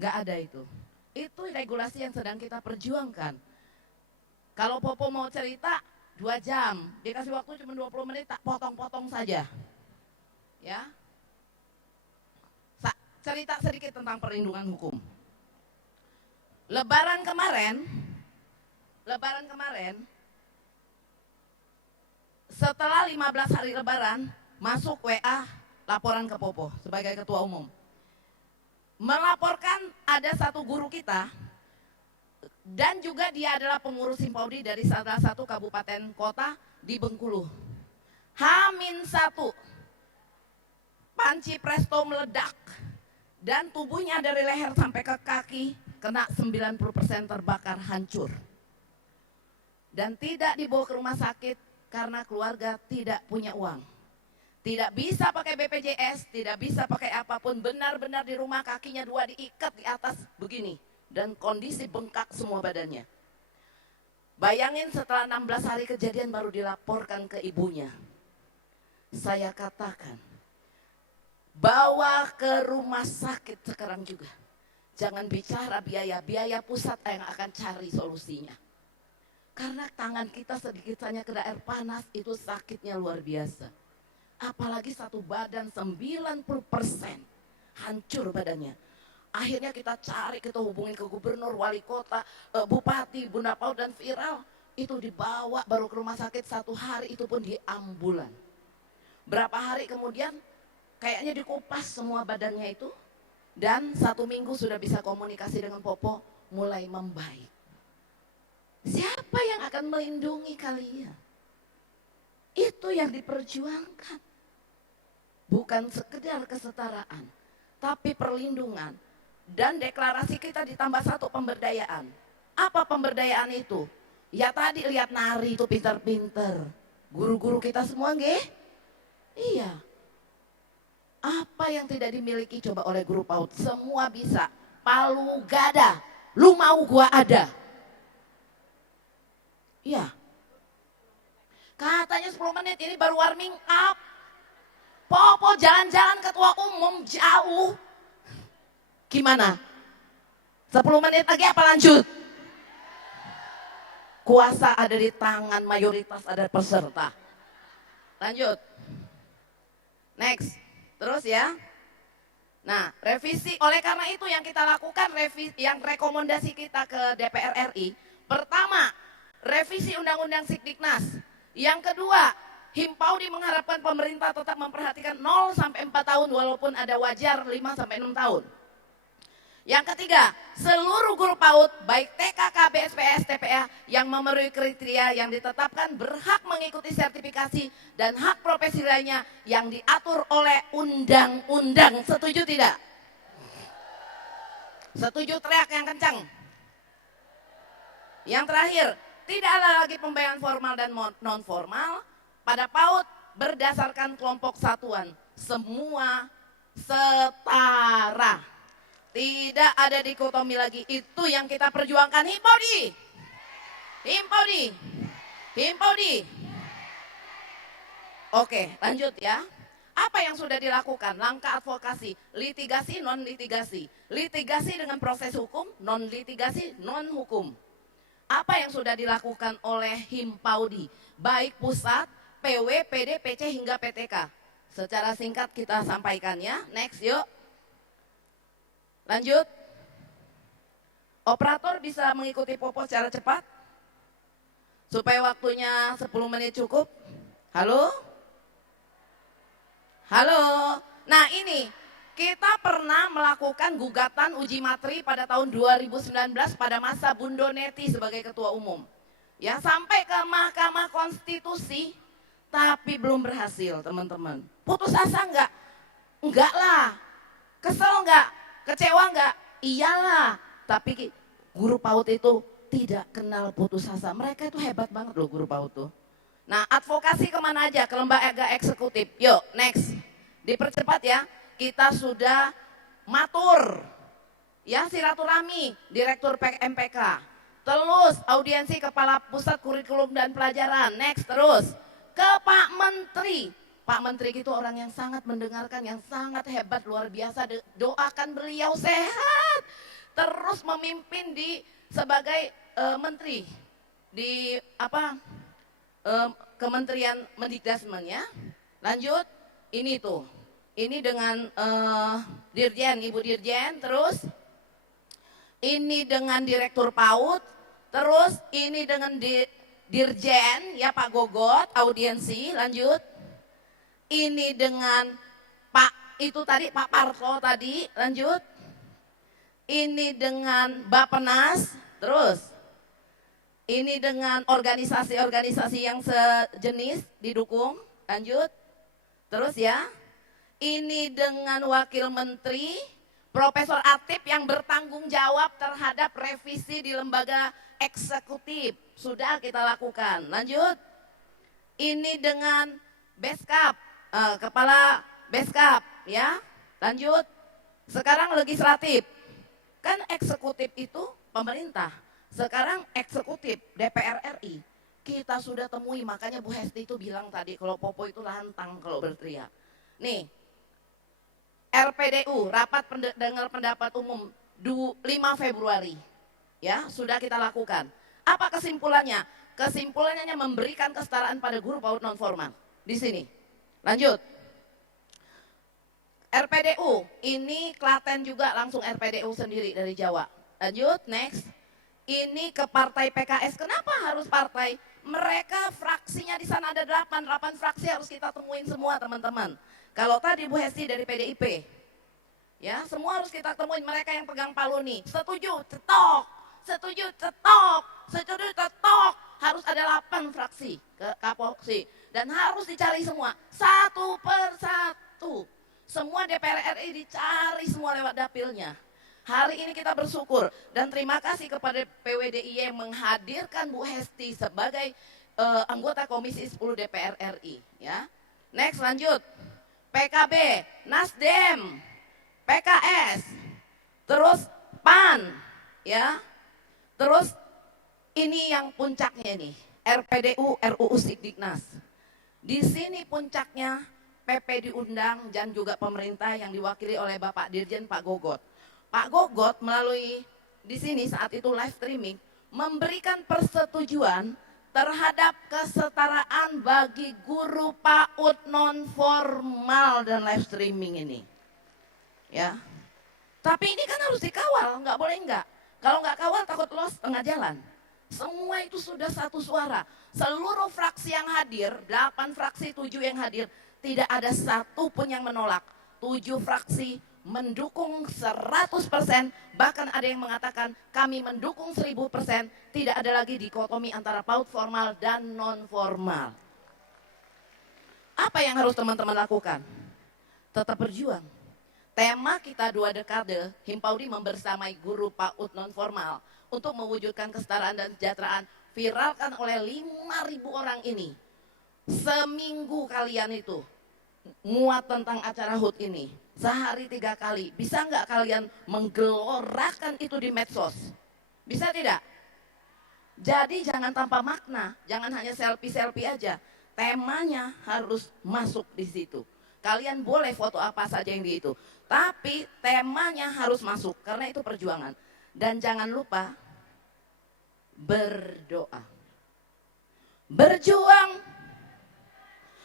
Nggak ada itu. Itu regulasi yang sedang kita perjuangkan. Kalau Popo mau cerita 2 jam, dikasih waktu cuma 20 menit, tak potong-potong saja. Ya. Cerita sedikit tentang perlindungan hukum. Lebaran kemarin, setelah 15 hari lebaran, masuk WA laporan ke Popo sebagai ketua umum. Melaporkan ada satu guru kita, dan juga dia adalah pengurus Himpaudi dari salah satu kabupaten kota di Bengkulu. H-1, panci presto meledak, dan tubuhnya dari leher sampai ke kaki kena 90% terbakar hancur. Dan tidak dibawa ke rumah sakit karena keluarga tidak punya uang. Tidak bisa pakai BPJS, tidak bisa pakai apapun, benar-benar di rumah kakinya 2 diikat di atas begini. Dan kondisi bengkak semua badannya. Bayangin setelah 16 hari kejadian baru dilaporkan ke ibunya. Saya katakan, bawa ke rumah sakit sekarang juga. Jangan bicara biaya pusat yang akan cari solusinya. Karena tangan kita sedikit saja kena air panas itu sakitnya luar biasa. Apalagi satu badan 90% hancur badannya. Akhirnya kita cari, kita hubungin ke gubernur, wali kota, bupati, Bunda PAUD dan viral. Itu dibawa baru ke rumah sakit 1 hari itu pun di ambulan. Berapa hari kemudian kayaknya dikupas semua badannya itu. Dan 1 minggu sudah bisa komunikasi dengan Popo mulai membaik. Siapa yang akan melindungi kalian? Itu yang diperjuangkan. Bukan sekedar kesetaraan, tapi perlindungan. Dan deklarasi kita ditambah 1 pemberdayaan. Apa pemberdayaan itu? Ya tadi lihat nari itu pintar-pintar. Guru-guru kita semua nggih? Iya. Apa yang tidak dimiliki coba oleh guru PAUD? Semua bisa. Palu gada. Lu mau gua ada. Iya. Katanya 10 menit ini baru warming up. Popo jalan-jalan ketua umum jauh. Gimana? 10 menit lagi apa lanjut? Kuasa ada di tangan mayoritas ada peserta. Lanjut. Next. Terus ya. Nah, revisi oleh karena itu yang kita lakukan yang rekomendasi kita ke DPR RI. Pertama, revisi Undang-Undang Sikdiknas. Yang kedua, Himpaudi mengharapkan pemerintah tetap memperhatikan 0 sampai 4 tahun walaupun ada wajar 5 sampai 6 tahun. Yang ketiga, seluruh guru PAUD baik TKK, BSPS, TPA yang memenuhi kriteria yang ditetapkan berhak mengikuti sertifikasi dan hak profesi lainnya yang diatur oleh undang-undang. Setuju tidak? Setuju teriak yang kencang. Yang terakhir, tidak ada lagi pembayaran formal dan non formal pada PAUD berdasarkan kelompok satuan. Semua setara. Tidak ada dikotomi lagi. Itu yang kita perjuangkan. Himpaudi. Himpaudi. Himpaudi. Oke, lanjut ya. Apa yang sudah dilakukan? Langkah advokasi, litigasi, non litigasi. Litigasi dengan proses hukum, non litigasi, non hukum. Apa yang sudah dilakukan oleh Himpaudi? Baik pusat, PW, PD, PC hingga PTK. Secara singkat kita sampaikan ya. Next yuk. Lanjut. Operator bisa mengikuti Popo secara cepat. Supaya waktunya 10 menit cukup. Halo? Halo? Nah ini, kita pernah melakukan gugatan uji materi pada tahun 2019 pada masa Bundo Neti sebagai ketua umum. Ya sampai ke Mahkamah Konstitusi, tapi belum berhasil teman-teman. Putus asa enggak? Enggak lah. Kesel enggak? Kecewa enggak? Iyalah. Tapi guru PAUD itu tidak kenal putus asa. Mereka itu hebat banget loh guru PAUD tuh. Nah, advokasi kemana aja? Ke lembaga eksekutif. Yuk, next. Dipercepat ya. Kita sudah matur. Ya, silaturahmi, Direktur MPK. Terus audiensi Kepala Pusat Kurikulum dan Pelajaran. Next, terus ke Pak Menteri. Pak Menteri itu orang yang sangat mendengarkan, yang sangat hebat, luar biasa. Doakan beliau sehat. Terus memimpin sebagai menteri di Kementerian Mendikbud ya. Lanjut, ini tuh. Ini dengan Dirjen, Ibu Dirjen, terus ini dengan Direktur PAUD, terus ini dengan Dirjen, ya Pak Gogot, audiensi, lanjut. Ini dengan Pak, itu tadi Pak Parto tadi, lanjut. Ini dengan Bappenas, terus. Ini dengan organisasi-organisasi yang sejenis didukung, lanjut. Terus ya. Ini dengan Wakil Menteri, Profesor Atip yang bertanggung jawab terhadap revisi di lembaga eksekutif. Sudah kita lakukan. Lanjut. Ini dengan Beskap, Kepala Beskap ya. Lanjut. Sekarang legislatif. Kan eksekutif itu pemerintah. Sekarang eksekutif DPR RI. Kita sudah temui, makanya Bu Hesti itu bilang tadi kalau Popo itu lantang kalau berteriak. Nih, RPDU, Rapat Dengar Pendapat Umum 5 Februari. Ya, sudah kita lakukan. Apa kesimpulannya? Kesimpulannya memberikan kesetaraan pada guru PAUD non formal. Di sini. Lanjut. RPDU, ini Klaten juga langsung RPDU sendiri dari Jawa. Lanjut, next. Ini ke partai PKS. Kenapa harus partai? Mereka fraksinya di sana ada 8 fraksi harus kita temuin semua teman-teman. Kalau tadi Bu Hesti dari PDIP, ya semua harus kita temuin mereka yang pegang palu nih. Setuju, cetok. Setuju, cetok. Setuju, cetok. Harus ada 8 fraksi ke Kapoksi. Dan harus dicari semua, satu per satu. Semua DPR RI dicari semua lewat dapilnya. Hari ini kita bersyukur dan terima kasih kepada PWDI yang menghadirkan Bu Hesti sebagai anggota Komisi 10 DPR RI. Ya. Next, lanjut. PKB, Nasdem, PKS, terus PAN, ya, terus ini yang puncaknya nih, RPDU, RUU Sidiknas. Di sini puncaknya PP diundang dan juga pemerintah yang diwakili oleh Bapak Dirjen Pak Gogot. Pak Gogot melalui di sini saat itu live streaming memberikan persetujuan terhadap kesetaraan bagi guru PAUD non formal dan live streaming ini. Ya. Tapi ini kan harus dikawal, nggak boleh enggak. Kalau nggak kawal takut lost tengah jalan. Semua itu sudah satu suara. Seluruh fraksi yang hadir, 8 fraksi 7 yang hadir, tidak ada satu pun yang menolak. 7 fraksi mendukung 100%, bahkan ada yang mengatakan kami mendukung 1000%, tidak ada lagi dikotomi antara PAUD formal dan non formal. Apa yang harus teman-teman lakukan? Tetap berjuang. Tema kita 2 dekade, Himpaudi membersamai guru PAUD non formal untuk mewujudkan kesetaraan dan kesejahteraan, viralkan oleh 5.000 orang ini. Seminggu kalian itu muat tentang acara HUT ini. Sehari 3 kali, bisa nggak kalian menggelorakan itu di medsos? Bisa tidak? Jadi jangan tanpa makna, jangan hanya selfie-selfie aja. Temanya harus masuk di situ. Kalian boleh foto apa saja yang di itu, tapi temanya harus masuk, karena itu perjuangan. Dan jangan lupa berdoa.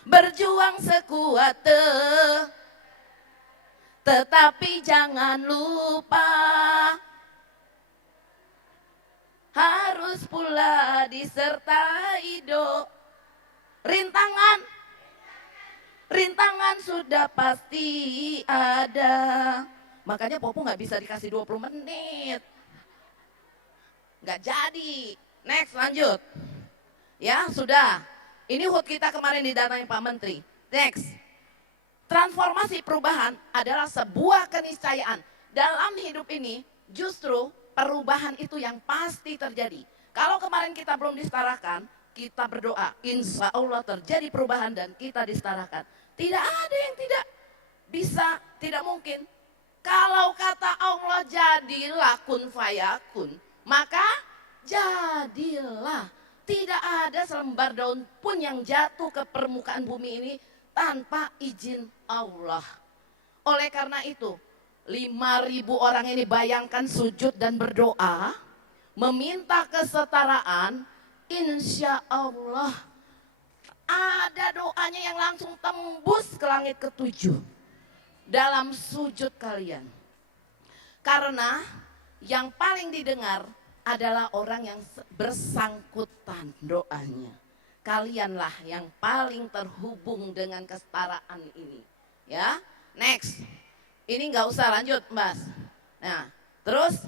Berjuang sekuat tetapi jangan lupa harus pula disertai rintangan sudah pasti ada. Makanya Popo nggak bisa dikasih 20 menit. Nggak jadi. Next, lanjut. Ya, sudah. Ini HUT kita kemarin didatangi Pak Menteri. Next. Transformasi perubahan adalah sebuah keniscayaan. Dalam hidup ini justru perubahan itu yang pasti terjadi. Kalau kemarin kita belum disetarakan, kita berdoa, insya Allah terjadi perubahan dan kita disetarakan. Tidak ada yang tidak bisa, tidak mungkin. Kalau kata Allah jadilah kun fayakun, maka jadilah. Tidak ada selembar daun pun yang jatuh ke permukaan bumi ini tanpa izin Allah. Oleh karena itu, 5.000 orang ini bayangkan sujud dan berdoa, meminta kesetaraan, insya Allah ada doanya yang langsung tembus ke langit ke-7 dalam sujud kalian. Karena yang paling didengar adalah orang yang bersangkutan doanya. Kalianlah yang paling terhubung dengan kesetaraan ini. Ya, next. Ini nggak usah lanjut, Mas. Nah, terus.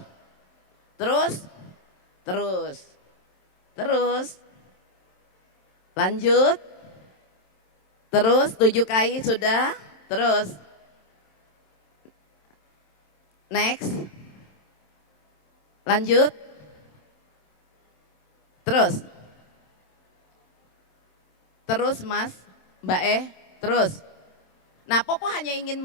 Lanjut. Terus 7 KI sudah. Terus. Next. Lanjut. Terus Mas, Mbak terus. Nah, Popo hanya ingin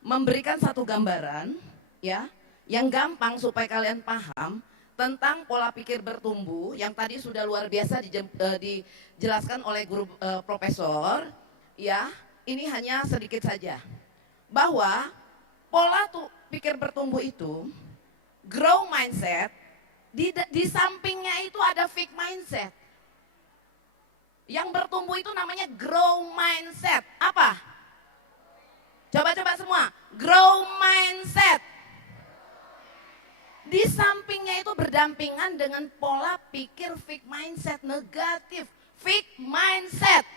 memberikan satu gambaran ya, yang gampang supaya kalian paham tentang pola pikir bertumbuh yang tadi sudah luar biasa dijelaskan oleh guru profesor ya. Ini hanya sedikit saja. Bahwa pola pikir bertumbuh itu grow mindset, di sampingnya itu ada fixed mindset. Yang bertumbuh itu namanya grow mindset. Apa? Coba-coba semua. Grow mindset. Di sampingnya itu berdampingan dengan pola pikir fixed mindset negatif. Fixed mindset.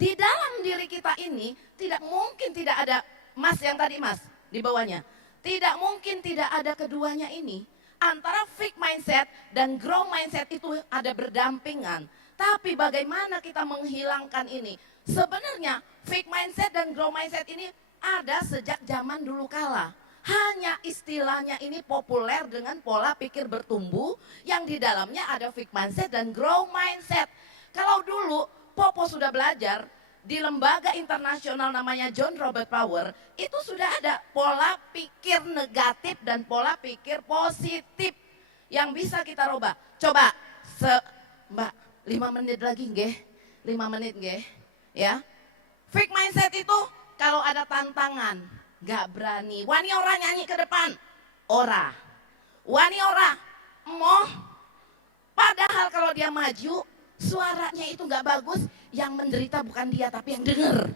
Di dalam diri kita ini tidak mungkin tidak ada, Mas yang tadi Mas di bawahnya. Tidak mungkin tidak ada keduanya ini. Antara fixed mindset dan grow mindset itu ada berdampingan. Tapi bagaimana kita menghilangkan ini? Sebenarnya fixed mindset dan grow mindset ini ada sejak zaman dulu kala. Hanya istilahnya ini populer dengan pola pikir bertumbuh yang di dalamnya ada fixed mindset dan grow mindset. Kalau dulu Popo sudah belajar di lembaga internasional namanya John Robert Power, itu sudah ada pola pikir negatif dan pola pikir positif yang bisa kita rubah. Coba Mbak 5 menit lagi nggih, 5 menit nggih ya. Fixed mindset itu kalau ada tantangan gak berani, wani ora nyanyi ke depan, ora, wani ora emoh. Padahal kalau dia maju suaranya itu gak bagus, yang menderita bukan dia tapi yang dengar.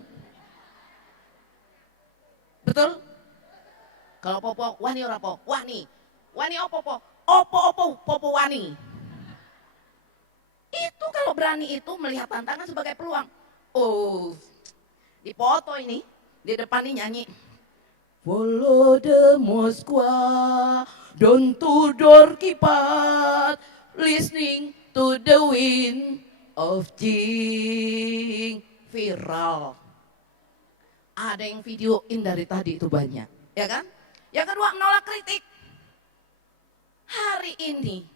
Betul? Kalau Popo wani ora po, wani opo po, Popo wani. Itu kalau berani itu melihat tantangan sebagai peluang. Oh, di foto ini di depan ini nyanyi. Follow the Moskwa, don't Tudor kipat, listening to the wind of change. Viral. Ada yang videoin dari tadi itu banyak, ya kan? Yang kedua menolak kritik. Hari ini,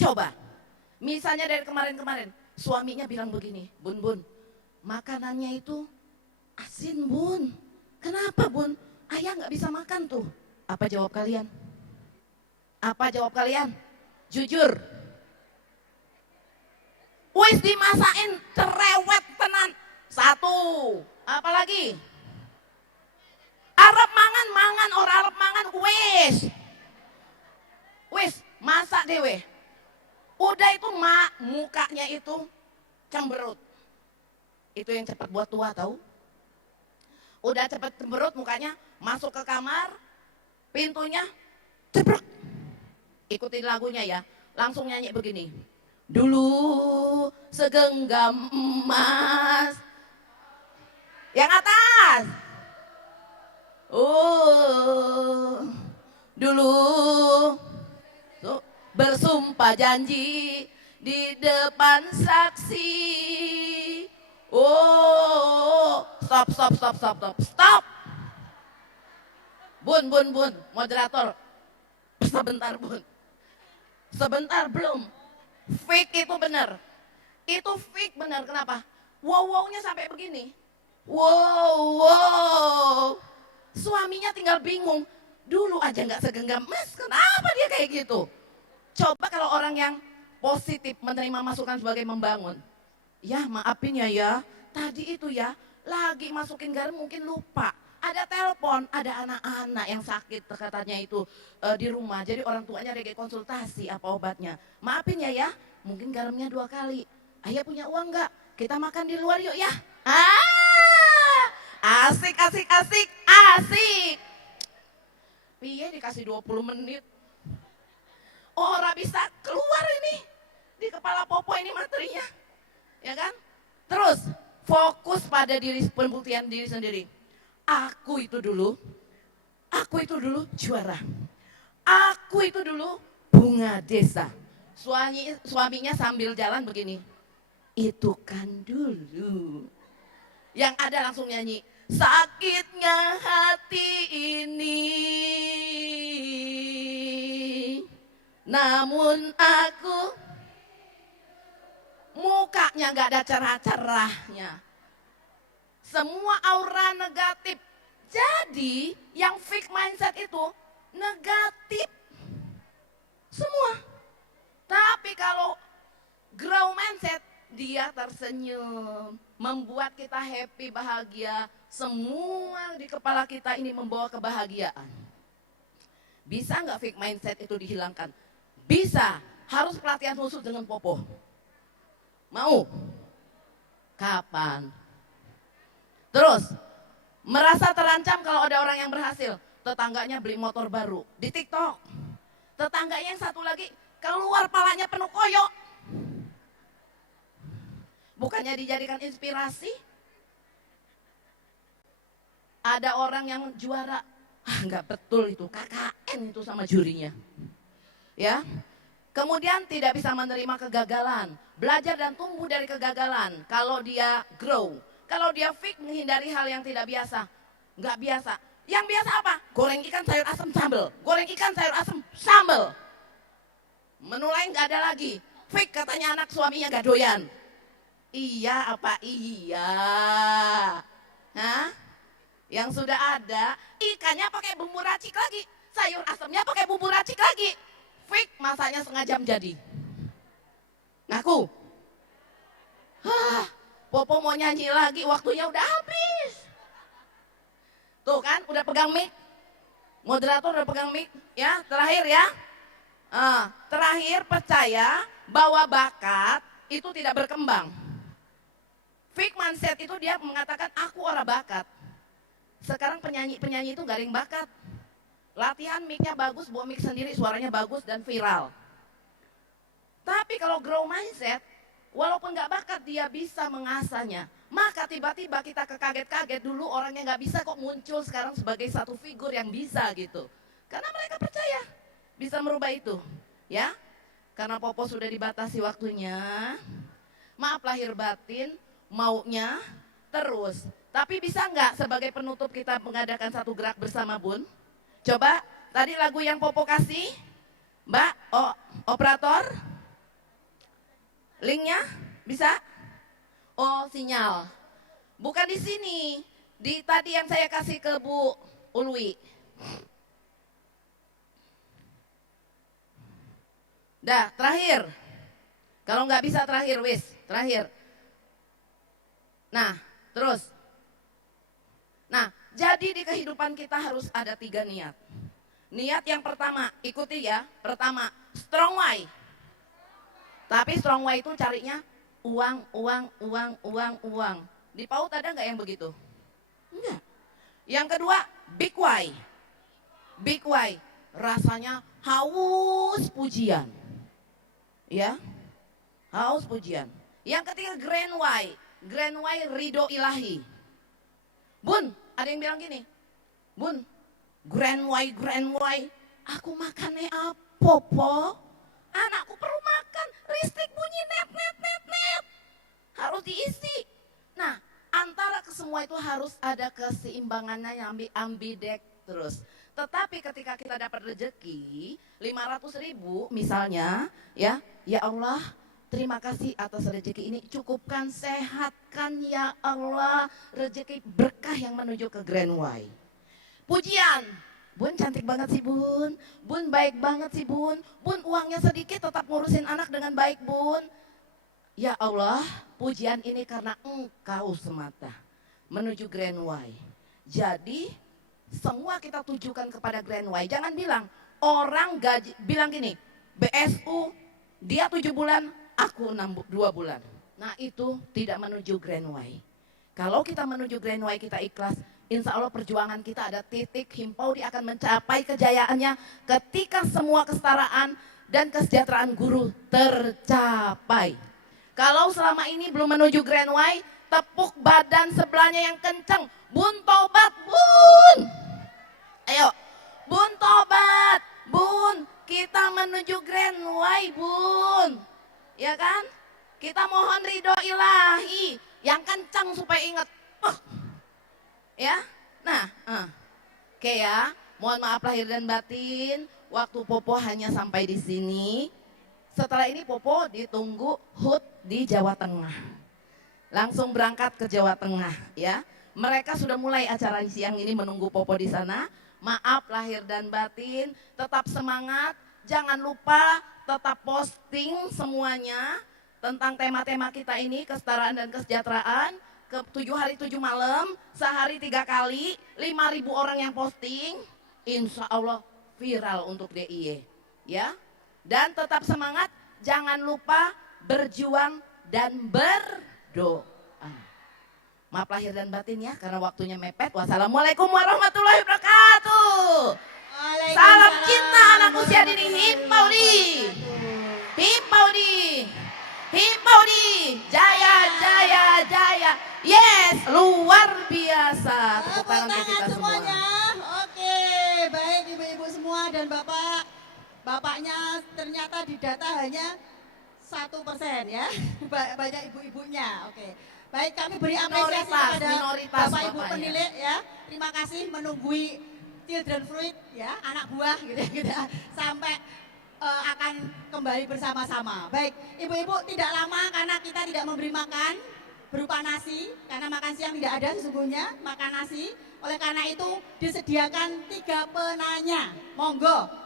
coba, misalnya dari kemarin-kemarin, suaminya bilang begini, Bun, makanannya itu asin Bun. Kenapa Bun? Ayah nggak bisa makan tuh. Apa jawab kalian? Jujur. Wis dimasain cerewet tenan. 1. Apalagi? Arep mangan ora arep mangan wis masak dewe. Udah itu mukanya itu cemberut. Itu yang cepat buat tua tahu? Udah cepat cemberut mukanya, masuk ke kamar, pintunya ceprek. Ikutin lagunya ya, langsung nyanyi begini. Dulu segenggam emas. Yang atas. Dulu bersumpah janji di depan saksi. Stop. Bun, moderator. Sebentar, Bun. Sebentar, belum. Fake itu benar. Itu fake benar, kenapa? Wow-nya sampai begini. Wow. Suaminya tinggal bingung. Dulu aja nggak segenggam Mas, kenapa dia kayak gitu? Coba kalau orang yang positif menerima masukan sebagai membangun. Ya maafin ya, tadi itu ya, lagi masukin garam mungkin lupa. Ada telepon, ada anak-anak yang sakit katanya itu di rumah. Jadi orang tuanya lagi konsultasi apa obatnya. Maafin ya, mungkin garamnya 2 kali. Ayah punya uang nggak? Kita makan di luar yuk ya. Asik. Piye dikasih 20 menit. Orang bisa keluar ini. Di kepala Popo ini materinya. Ya kan? Terus fokus pada pembuktian diri sendiri. Aku itu dulu juara. Aku itu dulu bunga desa. Suaminya sambil jalan begini. Itu kan dulu. Yang ada langsung nyanyi. Sakitnya hati ini. Namun aku mukanya gak ada cerah-cerahnya. Semua aura negatif. Jadi yang fixed mindset itu negatif. Semua. Tapi kalau grow mindset, dia tersenyum. Membuat kita happy, bahagia. Semua di kepala kita ini membawa kebahagiaan. Bisa nggak fixed mindset itu dihilangkan? Bisa. Harus pelatihan khusus dengan Popo. Mau? Kapan? Terus, merasa terancam kalau ada orang yang berhasil. Tetangganya beli motor baru di TikTok. Tetangganya yang satu lagi keluar palanya penuh koyok. Bukannya dijadikan inspirasi? Ada orang yang juara. Enggak betul itu, KKN itu sama jurinya. Ya. Kemudian tidak bisa menerima kegagalan. Belajar dan tumbuh dari kegagalan. Kalau dia grow. Kalau dia fix menghindari hal yang tidak biasa. Enggak biasa. Yang biasa apa? Goreng ikan sayur asam sambal. Goreng ikan sayur asam sambal. Menu lain enggak ada lagi. Fix katanya anak suaminya gak doyan. Iya apa iya? Hah? Yang sudah ada, ikannya pakai bumbu racik lagi. Sayur asamnya pakai bumbu racik lagi. Fix masaknya 1/2 jam jadi. Ngaku. Popo mau nyanyi lagi, waktunya udah habis. Tuh kan, udah pegang mic. Moderator udah pegang mic. Ya, terakhir ya. Terakhir percaya bahwa bakat itu tidak berkembang. Fixed mindset itu dia mengatakan aku orang bakat. Sekarang penyanyi itu gak ada yang bakat. Latihan mic-nya bagus, bawa mic sendiri suaranya bagus dan viral. Tapi kalau grow mindset, walaupun gak bakat dia bisa mengasahnya. Maka tiba-tiba kita kekaget-kaget dulu orangnya gak bisa kok muncul sekarang sebagai satu figur yang bisa gitu. Karena mereka percaya bisa merubah itu. Ya, karena Popo sudah dibatasi waktunya. Maaf lahir batin, maunya terus. Tapi bisa nggak sebagai penutup kita mengadakan satu gerak bersama Bun? Coba, tadi lagu yang Popo kasih, Mbak, operator, linknya bisa? Oh, sinyal. Bukan di sini, di tadi yang saya kasih ke Bu Ulwi. Dah, terakhir. Kalau nggak bisa terakhir, wis, terakhir. Nah, terus. Nah, jadi di kehidupan kita harus ada 3 niat. Niat yang pertama, ikuti ya. Pertama, strong why. Tapi strong why itu carinya uang. Di PAUD ada nggak yang begitu? Enggak. Yang kedua, big why. Big why, rasanya haus pujian. Ya, haus pujian. Yang ketiga, grand why. Grand why, ridho ilahi. Bun, ada yang bilang gini, Bun, grand why, aku makannya apa, Po? Anakku perlu makan, listrik bunyi net. Harus diisi. Nah, antara kesemua semua itu harus ada keseimbangannya yang ambidextrous. Tetapi ketika kita dapat rezeki 500.000 misalnya, ya Allah, terima kasih atas rezeki ini, cukupkan, sehatkan ya Allah, rezeki berkah yang menuju ke Grand Y. Pujian, Bun cantik banget sih Bun baik banget sih Bun uangnya sedikit tetap ngurusin anak dengan baik Bun. Ya Allah, pujian ini karena Engkau semata menuju Grand Y. Jadi semua kita tujukan kepada Grand Y. Jangan bilang orang gaji, bilang gini, BSU dia 7 bulan, aku 2 bulan. Nah itu tidak menuju Grand Y. Kalau kita menuju Grand Y kita ikhlas, insya Allah perjuangan kita ada titik, Himpaudi akan mencapai kejayaannya ketika semua kesetaraan dan kesejahteraan guru tercapai. Kalau selama ini belum menuju Grand Y, tepuk badan sebelahnya yang kencang. Bun tobat, Bun. Ayo, Bun tobat, Bun. Kita menuju Grand Y, Bun. Ya kan? Kita mohon ridho ilahi. Yang kencang supaya ingat. Ya, nah, oke ya. Mohon maaf lahir dan batin. Waktu Popo hanya sampai di sini. Setelah ini Popo ditunggu HUT di Jawa Tengah. Langsung berangkat ke Jawa Tengah ya. Mereka sudah mulai acara siang ini menunggu Popo di sana. Maaf lahir dan batin, tetap semangat. Jangan lupa tetap posting semuanya tentang tema-tema kita ini, kesetaraan dan kesejahteraan. Ke 7 hari 7 malam, sehari 3 kali, 5.000 orang yang posting. Insya Allah viral untuk DIY ya. Dan tetap semangat, jangan lupa berjuang dan berdoa. Maaf lahir dan batin ya, karena waktunya mepet. Wassalamualaikum warahmatullahi wabarakatuh. Salam cinta anak usia dini Himpaudi. Himpaudi. Himpaudi. Jaya, jaya, jaya. Yes, luar biasa. Tepuk tangan untuk kita semua. Semuanya. Oke, baik ibu-ibu semua dan bapak. Bapaknya ternyata di data hanya 1% ya, banyak ibu-ibunya. Oke, baik kami beri apresiasi kepada bapak ibu penilik ya. Terima kasih menunggui children fruit ya, anak buah gitu, sampai akan kembali bersama-sama. Baik, ibu-ibu tidak lama karena kita tidak memberi makan berupa nasi, karena makan siang tidak ada sesungguhnya, makan nasi. Oleh karena itu disediakan 3 penanya, monggo.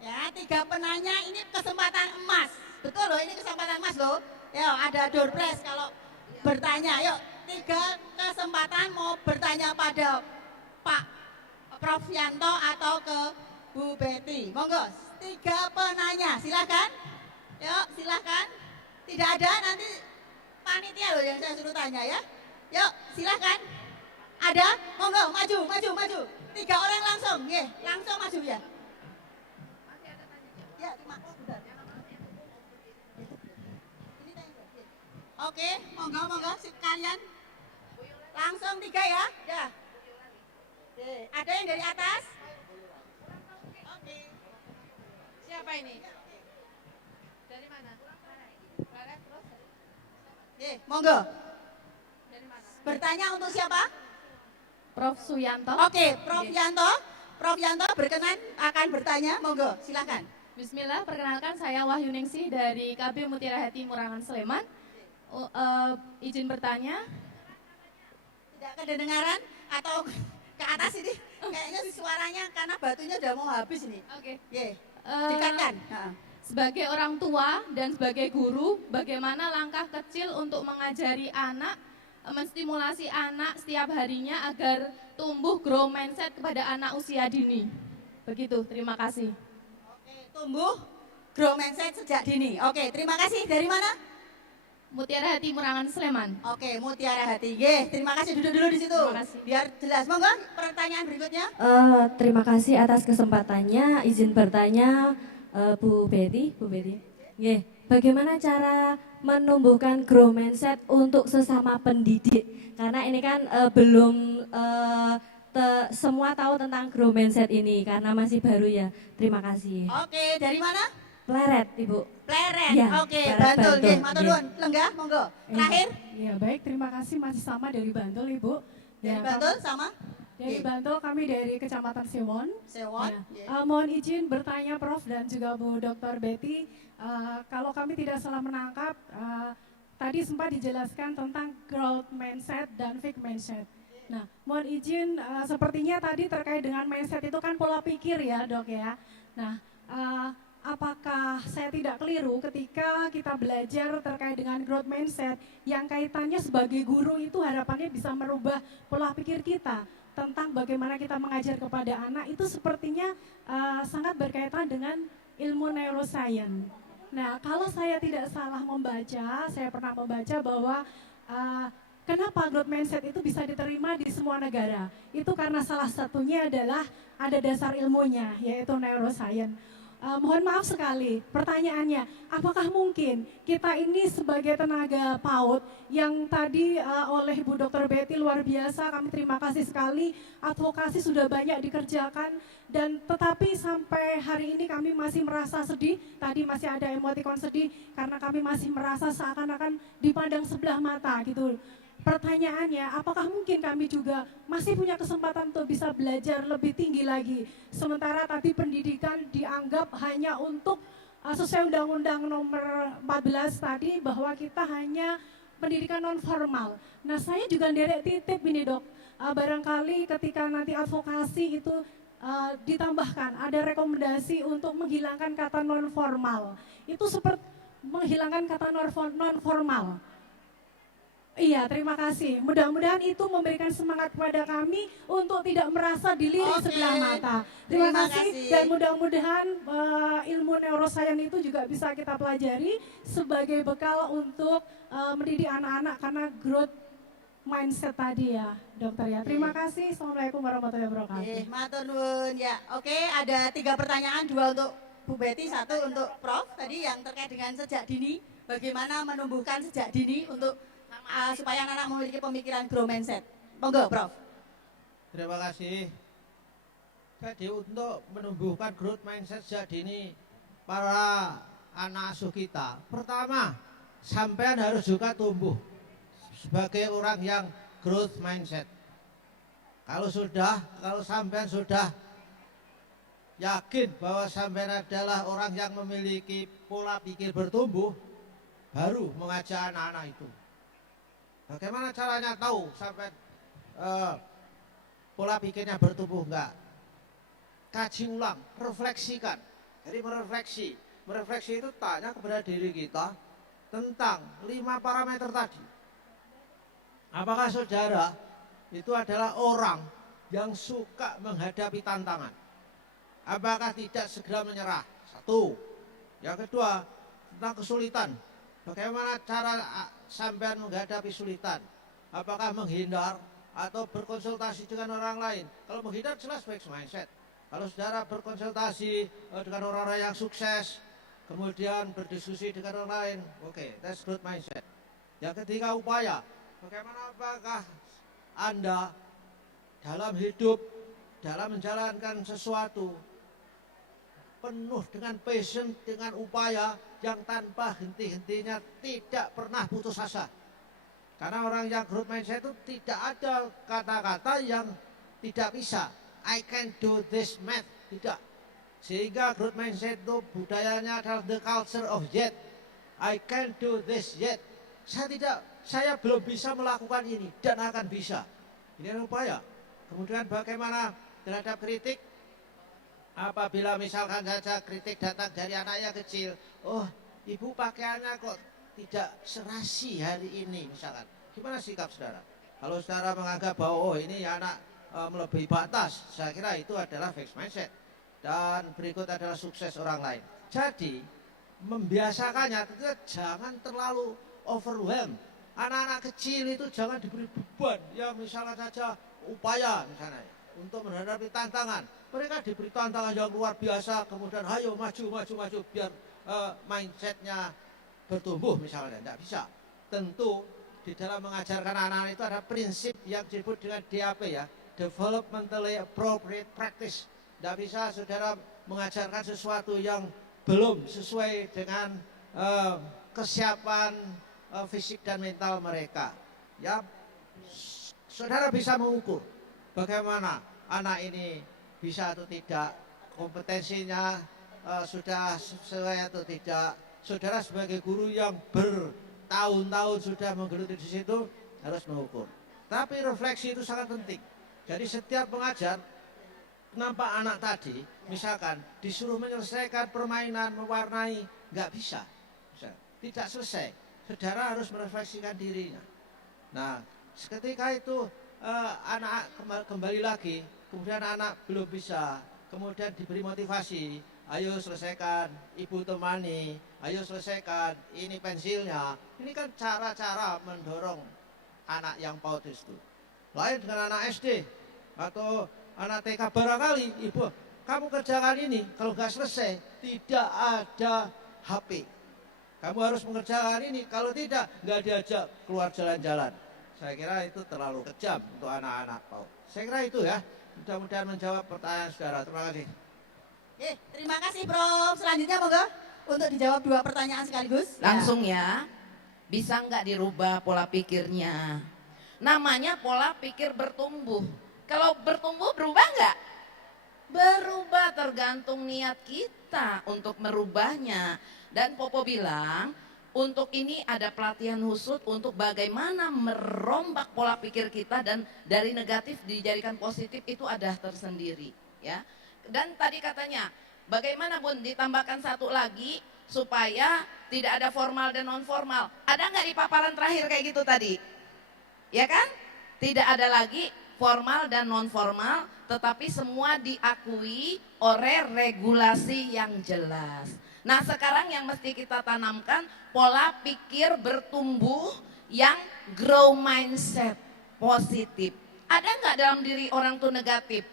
Ya, 3 penanya ini kesempatan emas. Betul loh, ini kesempatan emas loh. Ya, ada door prize kalau bertanya. Yuk, 3 kesempatan mau bertanya pada Pak Prof Yanto atau ke Bu Betty. Monggo, 3 penanya, silakan. Yuk, silakan. Tidak ada, nanti panitia loh yang saya suruh tanya ya. Yuk, silakan. Ada? Monggo, maju. 3 orang langsung, langsung maju ya. Ya, sebentar. Oke, monggo sekalian. Langsung 3 ya. Ya. Oke, ada yang dari atas? Oke. Siapa ini? Dari mana? Barat terus? Monggo. Dari mana? Bertanya untuk siapa? Prof Suyanto. Oke, Prof Yanto. Prof Yanto berkenan akan bertanya. Monggo, silakan. Bismillah, perkenalkan saya Wahyu Ningsih dari KB Mutiara Hati Murangan Sleman. Izin bertanya. Tidak kedengaran atau ke atas ini? Kayaknya suaranya karena batunya udah mau habis ini. Oke. Dekatkan. Sebagai orang tua dan sebagai guru, bagaimana langkah kecil untuk mengajari anak, menstimulasi anak setiap harinya agar tumbuh grow mindset kepada anak usia dini? Begitu, terima kasih. Tumbuh grow mindset sejak dini. Oke, terima kasih. Dari mana? Mutiara Hati Murangan Sleman. Oke, Mutiara Hati. Terima kasih, duduk dulu di situ. Terima kasih. Biar jelas. Monggo, pertanyaan berikutnya. Terima kasih atas kesempatannya. Izin bertanya Bu Betty. Bagaimana cara menumbuhkan grow mindset untuk sesama pendidik? Karena ini kan belum semua tahu tentang grow mindset ini karena masih baru ya. Terima kasih. Oke, dari mana? Pleret, Ibu. Pleret. Ya, Oke, Pleret, Bantul. Bantul. Matur nuwun. Lenggah, monggo. Terakhir. Ya baik, terima kasih masih sama dari Bantul Ibu. Dari Ya, Bantul sama? Dari Oke. Bantul, kami dari Kecamatan Siwon. Sewon. Ya. Ya. Mohon izin bertanya Prof dan juga Bu Dr. Betty, kalau kami tidak salah menangkap, tadi sempat dijelaskan tentang growth mindset dan fixed mindset. Nah, mohon izin, sepertinya tadi terkait dengan mindset itu kan pola pikir ya dok ya. Nah, apakah saya tidak keliru ketika kita belajar terkait dengan growth mindset yang kaitannya sebagai guru itu harapannya bisa merubah pola pikir kita tentang bagaimana kita mengajar kepada anak itu sepertinya sangat berkaitan dengan ilmu neuroscience. Nah, kalau saya tidak salah membaca, saya pernah membaca bahwa kenapa growth mindset itu bisa diterima di semua negara. Itu karena salah satunya adalah ada dasar ilmunya, yaitu neuroscience. Mohon maaf sekali, pertanyaannya, apakah mungkin kita ini sebagai tenaga PAUD yang tadi oleh Bu Dr. Betty luar biasa, kami terima kasih sekali, advokasi sudah banyak dikerjakan, dan tetapi sampai hari ini kami masih merasa sedih, tadi masih ada emotikon sedih, karena kami masih merasa seakan-akan dipandang sebelah mata gitu. Pertanyaannya, apakah mungkin kami juga masih punya kesempatan untuk bisa belajar lebih tinggi lagi? Sementara tadi pendidikan dianggap hanya untuk sesuai Undang-Undang nomor 14 tadi bahwa kita hanya pendidikan non formal. Nah, saya juga nderek titip ini dok, barangkali ketika nanti advokasi itu ditambahkan ada rekomendasi untuk menghilangkan kata non formal. Itu seperti menghilangkan kata non formal. Iya, terima kasih. Mudah-mudahan itu memberikan semangat kepada kami untuk tidak merasa dilirik Oke. sebelah mata. Terima Terima kasih kasih. dan mudah-mudahan ilmu neuroscience itu juga bisa kita pelajari sebagai bekal untuk mendidik anak-anak karena growth mindset tadi ya, dokter ya. Terima kasih. Assalamualaikum warahmatullahi wabarakatuh. Matur nuwun ya. Oke, ada 3 pertanyaan, 2 untuk Bu Betty, 1 untuk Prof. Tadi yang terkait dengan sejak dini, bagaimana menumbuhkan sejak dini untuk supaya anak-anak memiliki pemikiran growth mindset. Monggo, Prof. Terima kasih. Jadi untuk menumbuhkan growth mindset sejak dini para anak asuh kita, pertama sampean harus juga tumbuh sebagai orang yang growth mindset. Kalau sampean sudah yakin bahwa sampean adalah orang yang memiliki pola pikir bertumbuh, baru mengajak anak-anak itu. Bagaimana caranya tahu sampai pola pikirnya bertumbuh enggak? Kaji ulang, refleksikan. Jadi merefleksi itu tanya kepada diri kita tentang 5 parameter tadi. Apakah saudara itu adalah orang yang suka menghadapi tantangan? Apakah tidak segera menyerah? 1. Yang kedua, tentang kesulitan. Bagaimana cara sampean menghadapi kesulitan? Apakah menghindar atau berkonsultasi dengan orang lain? Kalau menghindar jelas fixed mindset. Kalau saudara berkonsultasi dengan orang-orang yang sukses, kemudian berdiskusi dengan orang lain, oke, that's growth mindset. Yang ketiga, upaya. Bagaimana apakah Anda dalam hidup, dalam menjalankan sesuatu, penuh dengan passion, dengan upaya yang tanpa henti-hentinya, tidak pernah putus asa. Karena orang yang growth mindset itu tidak ada kata-kata yang tidak bisa. I can do this math, tidak. Sehingga growth mindset itu budayanya adalah the culture of yet. I can do this yet. Saya belum bisa melakukan ini dan akan bisa. Ini adalah upaya. Kemudian bagaimana terhadap kritik? Apabila misalkan saja kritik datang dari anak yang kecil, oh ibu pakaiannya kok tidak serasi hari ini misalkan. Gimana sikap saudara? Kalau saudara menganggap bahwa oh ini anak melebihi batas, saya kira itu adalah fixed mindset. Dan berikut adalah sukses orang lain. Jadi membiasakannya jangan terlalu overwhelm. Anak-anak kecil itu jangan diberi beban yang misalnya saja upaya misalnya untuk menghadapi tantangan. Mereka diberi tantangan yang luar biasa, kemudian ayo maju biar mindsetnya bertumbuh misalnya. Tidak bisa. Tentu di dalam mengajarkan anak-anak itu ada prinsip yang disebut dengan DAP ya, Developmentally Appropriate Practice. Tidak bisa saudara mengajarkan sesuatu yang belum sesuai dengan kesiapan fisik dan mental mereka. Ya, saudara bisa mengukur bagaimana anak ini bisa atau tidak, kompetensinya sudah sesuai atau tidak. Saudara sebagai guru yang bertahun-tahun sudah menggeluti di situ harus mengukur. Tapi refleksi itu sangat penting. Jadi setiap mengajar, kenapa anak tadi misalkan disuruh menyelesaikan permainan, mewarnai, nggak bisa, tidak selesai. Saudara harus merefleksikan dirinya. Nah, seketika itu anak kembali lagi, kemudian anak belum bisa, kemudian diberi motivasi, ayo selesaikan, ibu temani, ayo selesaikan, ini pensilnya. Ini kan cara-cara mendorong anak yang PAUD itu. Lain dengan anak SD atau anak TK, barangkali ibu, kamu kerjakan ini, kalau nggak selesai tidak ada HP. Kamu harus mengerjakan ini, kalau tidak nggak diajak keluar jalan-jalan. Saya kira itu terlalu kejam untuk anak-anak PAUD. Saya kira itu ya, mudah-mudahan menjawab pertanyaan saudara. Terima kasih. Oke, terima kasih Prof. Selanjutnya moga untuk dijawab 2 pertanyaan sekaligus. Langsung ya, bisa nggak dirubah pola pikirnya? Namanya pola pikir bertumbuh. Kalau bertumbuh berubah nggak? Berubah, tergantung niat kita untuk merubahnya. Dan Popo bilang, untuk ini ada pelatihan khusus untuk bagaimana merombak pola pikir kita dan dari negatif dijadikan positif, itu ada tersendiri ya. Dan tadi katanya, bagaimana Bun ditambahkan satu lagi supaya tidak ada formal dan non formal. Ada nggak di paparan terakhir kayak gitu tadi? Ya kan? Tidak ada lagi formal dan non formal, tetapi semua diakui oleh regulasi yang jelas. Nah, sekarang yang mesti kita tanamkan pola pikir bertumbuh yang grow mindset positif. Ada nggak dalam diri orang tuh negatif?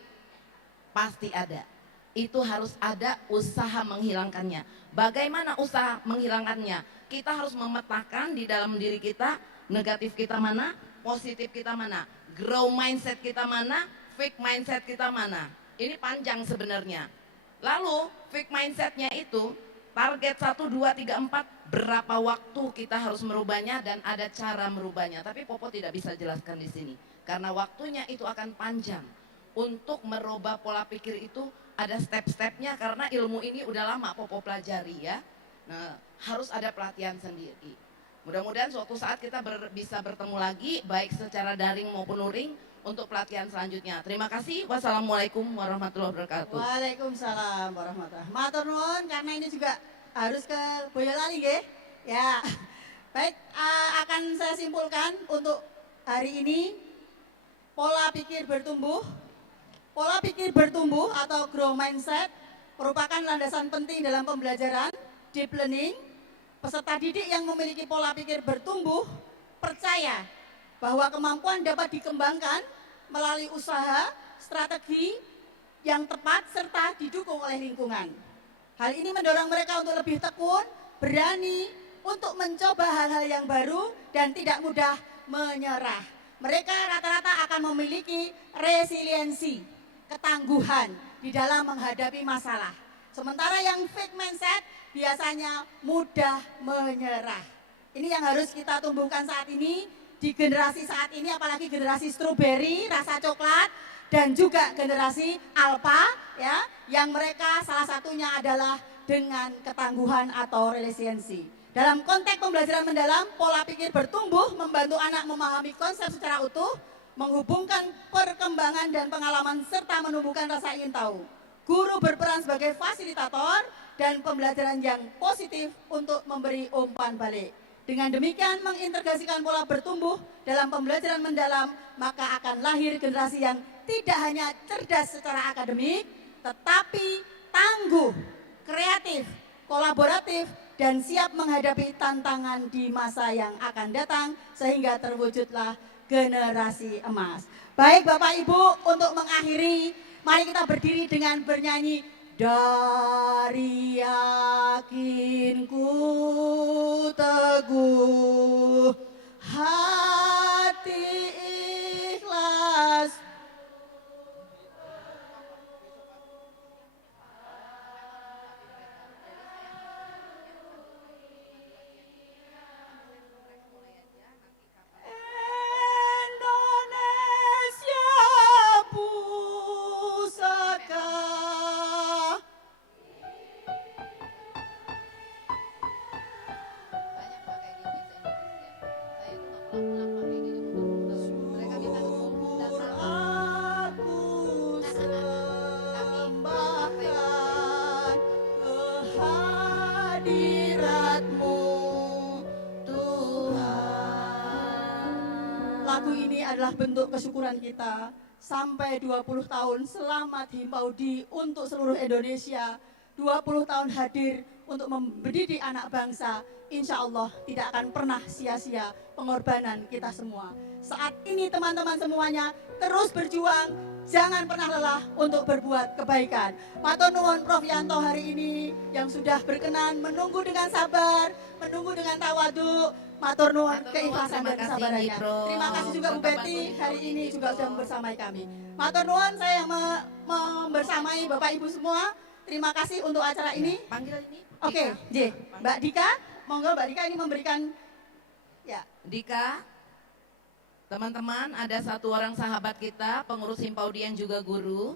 Pasti ada. Itu harus ada usaha menghilangkannya. Bagaimana usaha menghilangkannya? Kita harus memetakan di dalam diri kita, negatif kita mana, positif kita mana, grow mindset kita mana, fixed mindset kita mana. Ini panjang sebenarnya. Lalu fixed mindsetnya itu target 1, 2, 3, 4, berapa waktu kita harus merubahnya dan ada cara merubahnya. Tapi Popo tidak bisa jelaskan di sini karena waktunya itu akan panjang. Untuk merubah pola pikir itu ada step-stepnya karena ilmu ini udah lama Popo pelajari ya. Nah, harus ada pelatihan sendiri. Mudah-mudahan suatu saat kita bisa bertemu lagi baik secara daring maupun luring untuk pelatihan selanjutnya. Terima kasih. Wassalamualaikum warahmatullahi wabarakatuh. Waalaikumsalam warahmatullahi wabarakatuh. Matur nuwun, karena ini juga harus ke Boyolali nggih. Ya. Baik, akan saya simpulkan untuk hari ini pola pikir bertumbuh. Pola pikir bertumbuh atau grow mindset merupakan landasan penting dalam pembelajaran deep learning. Peserta didik yang memiliki pola pikir bertumbuh percaya bahwa kemampuan dapat dikembangkan melalui usaha, strategi yang tepat, serta didukung oleh lingkungan. Hal ini mendorong mereka untuk lebih tekun, berani untuk mencoba hal-hal yang baru dan tidak mudah menyerah. Mereka rata-rata akan memiliki resiliensi, ketangguhan di dalam menghadapi masalah. Sementara yang fixed mindset biasanya mudah menyerah. Ini yang harus kita tumbuhkan saat ini, di generasi saat ini, apalagi generasi stroberi, rasa coklat, dan juga generasi alpha ya, yang mereka salah satunya adalah dengan ketangguhan atau resiliensi. Dalam konteks pembelajaran mendalam, pola pikir bertumbuh membantu anak memahami konsep secara utuh, menghubungkan perkembangan dan pengalaman serta menumbuhkan rasa ingin tahu. Guru berperan sebagai fasilitator dan pembelajaran yang positif untuk memberi umpan balik. Dengan demikian mengintegrasikan pola bertumbuh dalam pembelajaran mendalam, maka akan lahir generasi yang tidak hanya cerdas secara akademik, tetapi tangguh, kreatif, kolaboratif, dan siap menghadapi tantangan di masa yang akan datang sehingga terwujudlah generasi emas. Baik Bapak Ibu, untuk mengakhiri, mari kita berdiri dengan bernyanyi dari yakinku teguh hati ikhlas. Indonesia ini adalah bentuk kesyukuran kita. Sampai 20 tahun selamat Himpaudi untuk seluruh Indonesia. 20 tahun hadir untuk mendidik anak bangsa. Insya Allah tidak akan pernah sia-sia pengorbanan kita semua. Saat ini teman-teman semuanya terus berjuang, jangan pernah lelah untuk berbuat kebaikan. Matur nuwun Prof Yanto hari ini yang sudah berkenan menunggu dengan sabar, menunggu dengan tawadhu. Matur nuwun keikhlasan dan kesabarannya. Terima kasih juga Bu Betty hari ini juga sudah membersamai kami. Matur nuwun saya yang membersamai Bapak Ibu semua. Terima kasih untuk acara ini. Panggil ini. Oke, J. Mbak Dika, monggo Mbak Dika ini memberikan ya. Dika, teman-teman ada satu orang sahabat kita, pengurus Himpaudi yang juga guru.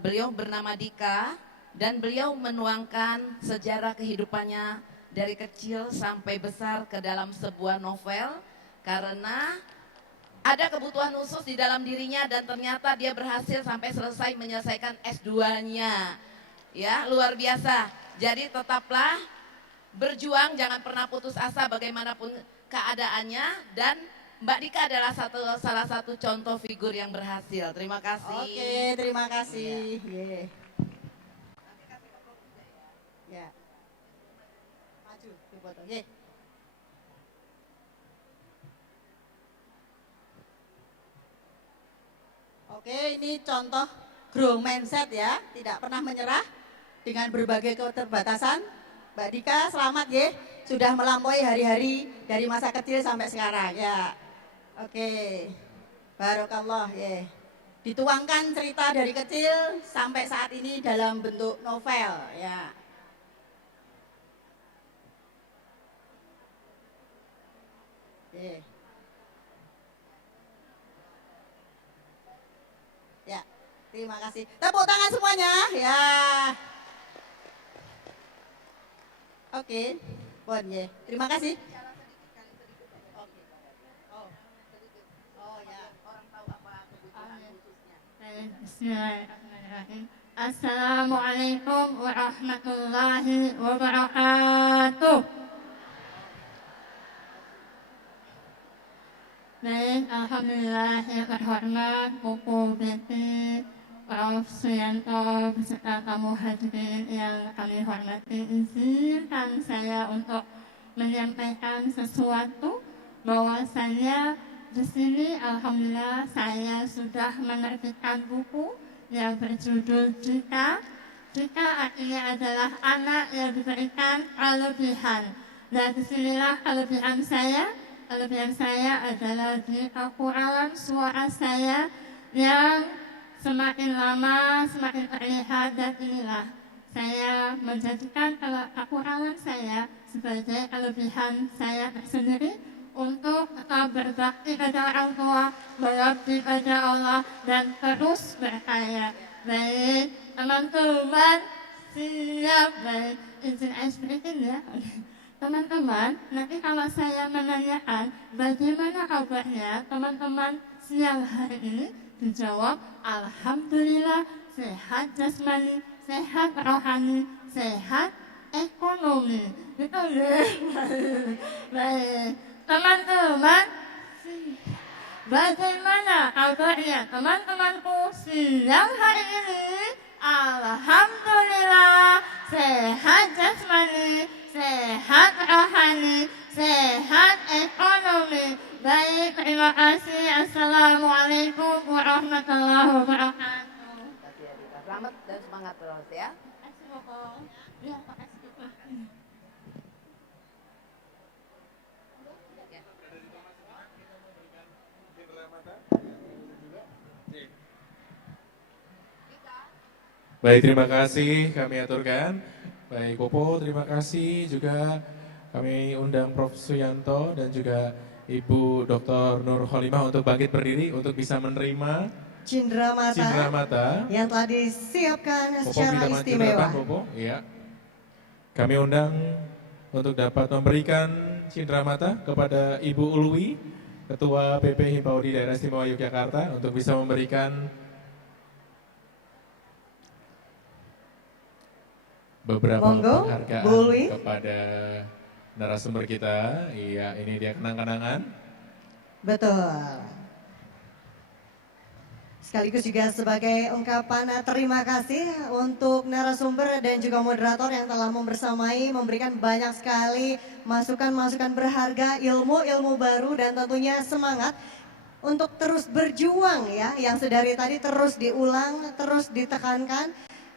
Beliau bernama Dika dan beliau menuangkan sejarah kehidupannya dari kecil sampai besar ke dalam sebuah novel karena ada kebutuhan khusus di dalam dirinya dan ternyata dia berhasil sampai selesai menyelesaikan S2-nya. Ya, luar biasa. Jadi tetaplah berjuang, jangan pernah putus asa bagaimanapun keadaannya dan Mbak Dika adalah salah satu contoh figur yang berhasil. Terima kasih. Oke, terima kasih. Yeah. Ya. Maju, dipoto. Yeah. Oke, ini contoh grow mindset ya, tidak pernah menyerah dengan berbagai keterbatasan. Mbak Dika, selamat ya, sudah melampaui hari-hari dari masa kecil sampai sekarang ya. Oke, barokallah ya. Dituangkan cerita dari kecil sampai saat ini dalam bentuk novel ya. Oke. Ya, terima kasih. Tepuk tangan semuanya ya. Oke, bon ya. Terima kasih. Bismillahirrahmanirrahim. Assalamualaikum warahmatullahi wabarakatuh. Baik, alhamdulillah yang terhormat Buku Betty, Prof Suyanto beserta kamu hadirin yang kami hormati, izinkan saya untuk menyampaikan sesuatu bahwasanya di sini alhamdulillah saya sudah menerbitkan buku yang berjudul Jika. Jika artinya adalah anak yang diberikan kelebihan. Dan disinilah kelebihan saya. Kelebihan saya adalah di kekurangan suara saya yang semakin lama semakin terlihat, dan inilah saya menjadikan kekurangan saya sebagai kelebihan saya tersendiri untuk tetap berbakti pada orang tua, berbakti pada Allah, dan terus berkarya. Baik, teman-teman, siap, baik, izin sedikit ya. Teman-teman, nanti kalau saya menanyakan bagaimana kabarnya teman-teman siang hari ini, dijawab alhamdulillah sehat jasmani, sehat rohani, sehat ekonomi. Itu ya. Baik, teman-teman, bagaimana kabarnya teman-temanku siang hari ini? Alhamdulillah sehat jasmani, sehat rohani, sehat ekonomi. Baik, terima kasih. Assalamualaikum warahmatullahi wabarakatuh. Selamat dan semangat terus ya. Baik, terima kasih kami aturkan. Baik, Popo, terima kasih juga kami undang Prof Suyanto dan juga Ibu Dr. Nur Kholimah untuk bangkit berdiri untuk bisa menerima Cindera Mata yang telah disiapkan Popo secara bisa maju ke istimewa. depan, Popo. Iya. Kami undang untuk dapat memberikan cindera mata kepada Ibu Ulwi, Ketua PP Himpaudi Daerah Istimewa Yogyakarta, untuk bisa memberikan beberapa Monggo, penghargaan Bu Ulwi. kepada narasumber kita. Iya, ini dia kenang-kenangan. Betul. Sekaligus juga sebagai ungkapan terima kasih untuk narasumber dan juga moderator yang telah membersamai, memberikan banyak sekali masukan-masukan berharga, ilmu-ilmu baru dan tentunya semangat untuk terus berjuang ya, yang sedari tadi terus diulang, terus ditekankan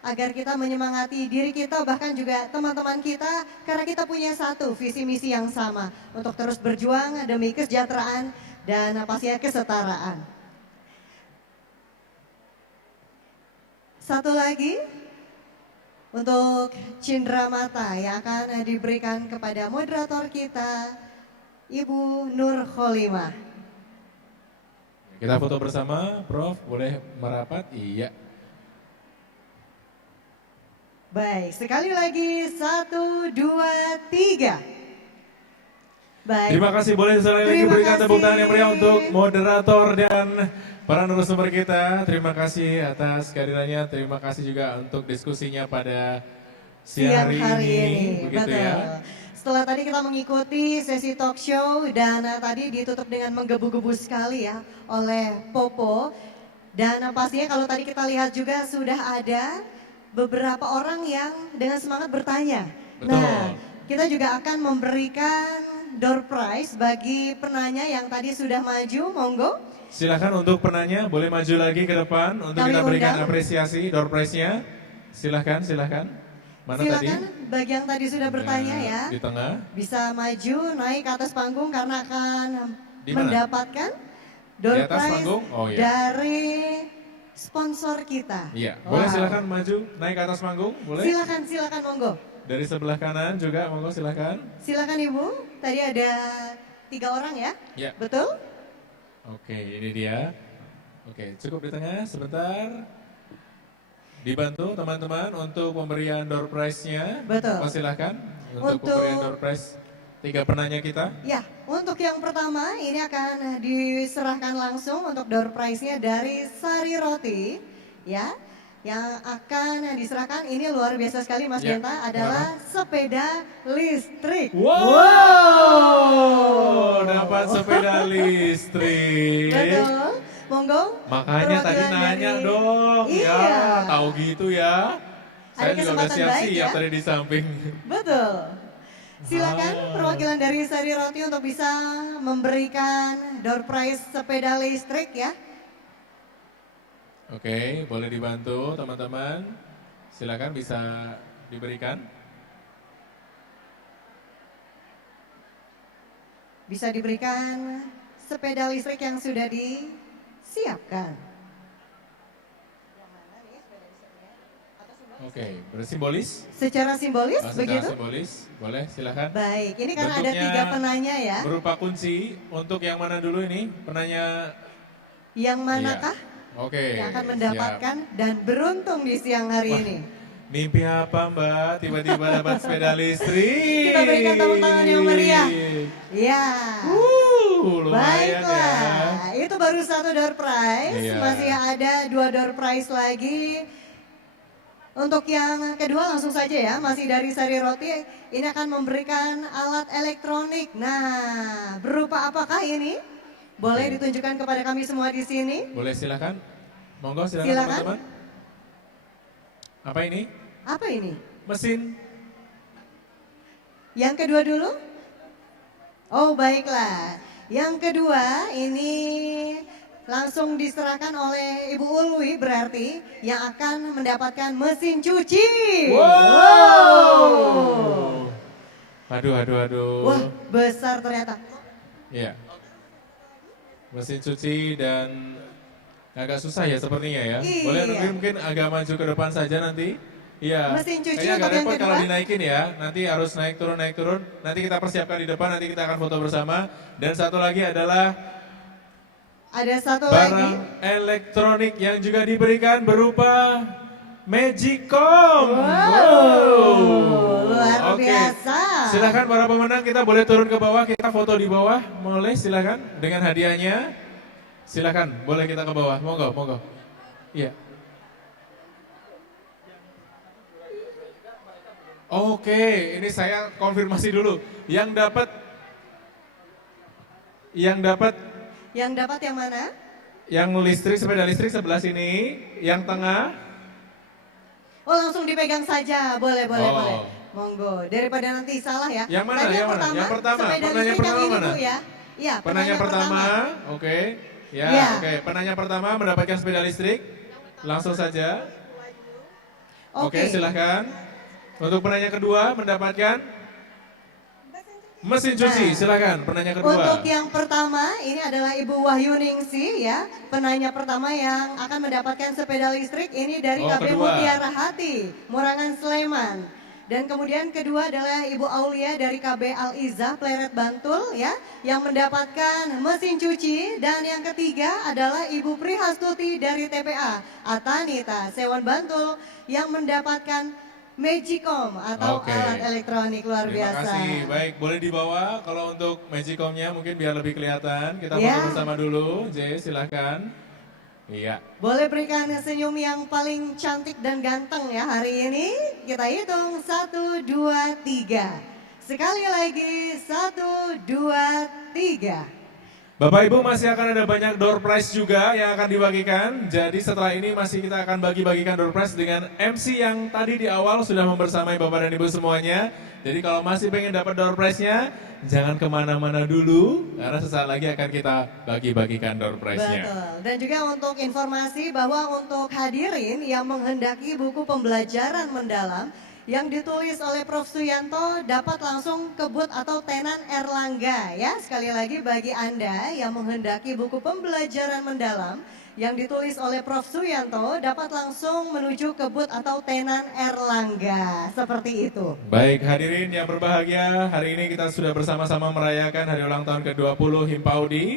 agar kita menyemangati diri kita bahkan juga teman-teman kita karena kita punya satu visi misi yang sama untuk terus berjuang demi kesejahteraan dan pastinya kesetaraan. Satu lagi untuk cindera mata yang akan diberikan kepada moderator kita, Ibu Nur Kholimah. Kita foto bersama, Prof. Boleh merapat? Iya. Baik, sekali lagi 1, 2, 3. Baik. Terima kasih, boleh sekali lagi berikan tepuk tangan yang meriah untuk moderator dan para narasumber kita. Terima kasih atas kehadirannya, terima kasih juga untuk diskusinya pada siang hari ini. Begitu betul. ya. Setelah tadi kita mengikuti sesi talk show dan tadi ditutup dengan menggebu-gebu sekali ya oleh Popo. Dan pastinya kalau tadi kita lihat juga sudah ada beberapa orang yang dengan semangat bertanya. Betul. Nah, kita juga akan memberikan door prize bagi penanya yang tadi sudah maju, monggo. Silakan untuk penanya boleh maju lagi ke depan untuk Kami kita berikan undang. apresiasi door prize-nya. Silakan. Mana Silakan tadi? bagi yang tadi sudah bertanya Nah, ya. Di tengah. Bisa maju naik ke atas panggung karena akan Di mana? mendapatkan door Di atas prize panggung? Oh, iya. dari sponsor kita. Iya, boleh Wow. silakan maju naik ke atas panggung, boleh? Silakan monggo. Dari sebelah kanan juga monggo silakan. Silakan Ibu. Tadi ada 3 orang ya? Ya. Betul? Oke, ini dia. Oke, cukup di tengah sebentar. Dibantu teman-teman untuk pemberian door prize-nya. Betul. Silakan untuk pemberian door prize 3 penanya kita. Ya, untuk yang pertama ini akan diserahkan langsung untuk door prize-nya dari Sari Roti ya. Yang akan diserahkan ini luar biasa sekali Mas Ya, Genta adalah sepeda listrik. Wow, dapat sepeda listrik. Betul, monggo. Makanya tadi perwakilan nanya dari- dong, Iya. ya tahu gitu ya. Saya juga udah kesempatan baik siap-siap ya. tadi di samping. Betul. Silakan Ah. perwakilan dari Sari Roti untuk bisa memberikan door prize sepeda listrik ya. Oke, boleh dibantu teman-teman. Silakan bisa diberikan. Bisa diberikan sepeda listrik yang sudah disiapkan. Oke, bersimbolis. Secara simbolis Secara begitu? simbolis, boleh silakan. Baik, ini karena ada Bentuknya 3 penanya ya. Berupa kunci untuk yang mana dulu ini? Penanya. Yang manakah Oke. yang akan siap. mendapatkan dan beruntung di siang hari ini? Mimpi apa Mbak? Tiba-tiba dapat sepeda listrik. Kita berikan tepuk tangan yang meriah. Ya. Lumayan Baiklah, ya. itu baru 1 door prize, Iya. masih ada 2 door prize lagi. Untuk yang kedua langsung saja ya, masih dari Sari Roti, ini akan memberikan alat elektronik. Nah, berupa apakah ini? Boleh Oke. ditunjukkan kepada kami semua di sini? Boleh silakan. Monggo silakan Silakan. teman-teman. Apa ini? Apa ini? Mesin. Yang kedua dulu? Oh baiklah, yang kedua ini langsung diserahkan oleh Ibu Ulwi berarti yang akan mendapatkan mesin cuci. Wow. Aduh. Wah, besar ternyata. Iya. Mesin cuci dan agak susah ya sepertinya ya. Iya. Boleh mungkin agak maju ke depan saja nanti. Iya. Mesin cuci Kayaknya agak untuk yang repot kalau kedua. dinaikin ya. Nanti harus naik turun. Nanti kita persiapkan di depan, nanti kita akan foto bersama. Dan satu lagi adalah Ada satu barang lagi. elektronik yang juga diberikan berupa Magicom. Luar Oke. biasa. Silakan para pemenang, kita boleh turun ke bawah, kita foto di bawah. Boleh silakan dengan hadiahnya. Silakan, boleh kita ke bawah. Monggo. Iya. Oke, ini saya konfirmasi dulu. Yang dapat Yang dapat yang mana? Yang listrik, sepeda listrik sebelah sini, yang tengah. Oh langsung dipegang saja, boleh, boleh, Oh. boleh. Monggo, daripada nanti salah ya. Yang mana? Tadi Yang mana? Yang pertama. sepeda Penanya listrik yang pertama ini, mana? Bu, ya. Iya, Penanya pertama, oke. Ya, Ya. oke. Penanya pertama mendapatkan sepeda listrik. Langsung saja. Oke, silahkan. Untuk penanya kedua mendapatkan mesin cuci. Nah, Silahkan, penanya kedua. Untuk yang pertama, ini adalah Ibu Wahyuningsi ya. Penanya pertama yang akan mendapatkan sepeda listrik ini dari KB kedua. Mutiara Hati, Morangan Sleman. Dan kemudian kedua adalah Ibu Aulia dari KB Al-Izzah, Pleret Bantul ya, yang mendapatkan mesin cuci. Dan yang ketiga adalah Ibu Prihastuti dari TPA Atanita, Sewan Bantul, yang mendapatkan Magicom atau Oke. alat elektronik luar Terima biasa. kasih. Baik, boleh dibawa kalau untuk Magicom-nya mungkin biar lebih kelihatan. Kita Ya. foto bersama dulu. J, silahkan. Iya. Boleh berikan senyum yang paling cantik dan ganteng ya hari ini. Kita hitung 1, 2, 3. Sekali lagi 1, 2, 3. Bapak Ibu masih akan ada banyak door prize juga yang akan dibagikan. Jadi setelah ini masih kita akan bagi-bagikan door prize dengan MC yang tadi di awal sudah membersamai Bapak dan Ibu semuanya. Jadi kalau masih pengen dapat door prize-nya, jangan kemana-mana dulu karena sesaat lagi akan kita bagi-bagikan door prize-nya. Betul. Dan juga untuk informasi bahwa untuk hadirin yang menghendaki buku pembelajaran mendalam yang ditulis oleh Prof. Suyanto dapat langsung ke booth atau tenan Erlangga ya. Sekali lagi bagi Anda yang menghendaki buku pembelajaran mendalam yang ditulis oleh Prof. Suyanto dapat langsung menuju ke booth atau tenan Erlangga. Seperti itu. Baik hadirin yang berbahagia, hari ini kita sudah bersama-sama merayakan hari ulang tahun ke-20 Himpaudi.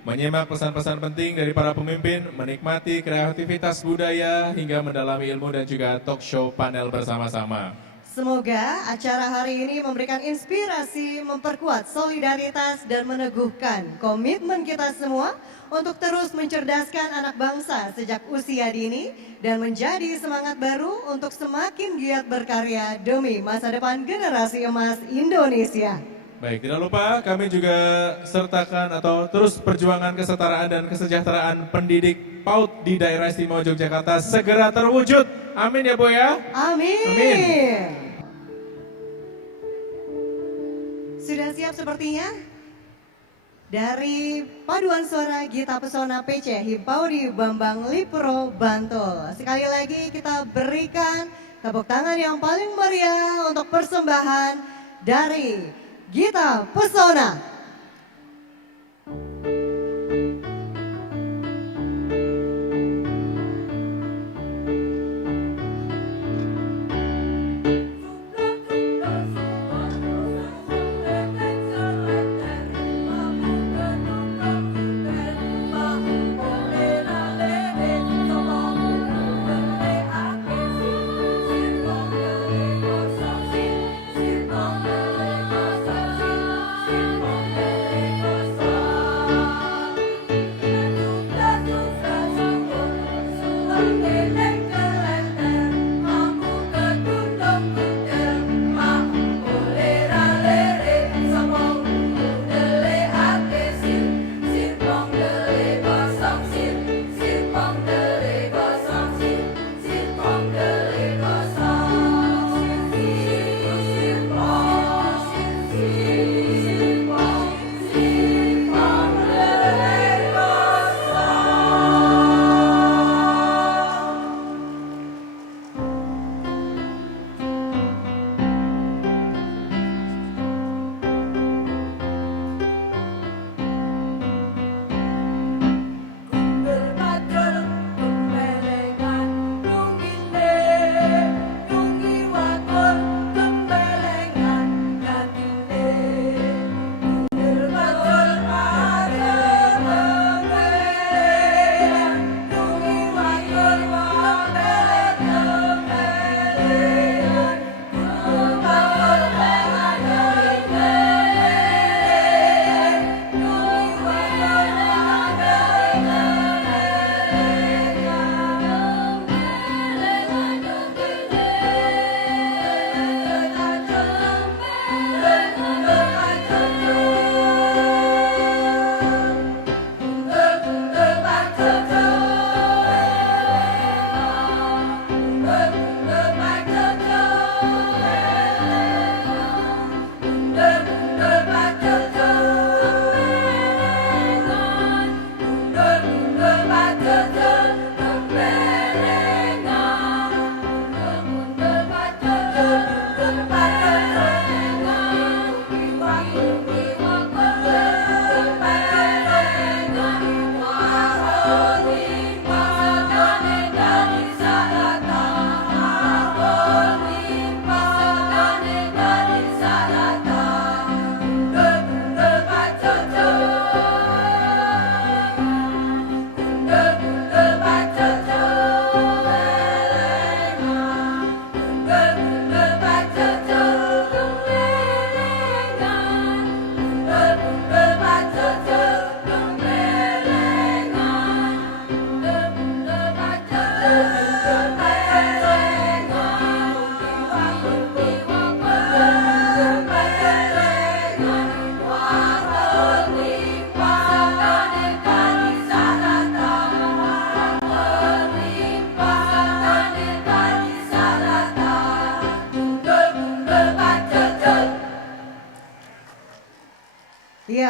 Menyimak pesan-pesan penting dari para pemimpin, menikmati kreativitas budaya hingga mendalami ilmu dan juga talk show panel bersama-sama. Semoga acara hari ini memberikan inspirasi, memperkuat solidaritas dan meneguhkan komitmen kita semua untuk terus mencerdaskan anak bangsa sejak usia dini dan menjadi semangat baru untuk semakin giat berkarya demi masa depan generasi emas Indonesia. Baik, tidak lupa kami juga sertakan atau terus perjuangan kesetaraan dan kesejahteraan pendidik PAUD di daerah istimewa Yogyakarta segera terwujud. Amin ya Bu ya. Amin. Amin. Sudah siap sepertinya? Dari paduan suara Gita Pesona PC Himpaudi Bambang Lipro Bantul. Sekali lagi kita berikan tepuk tangan yang paling meriah untuk persembahan dari Gita Pesona.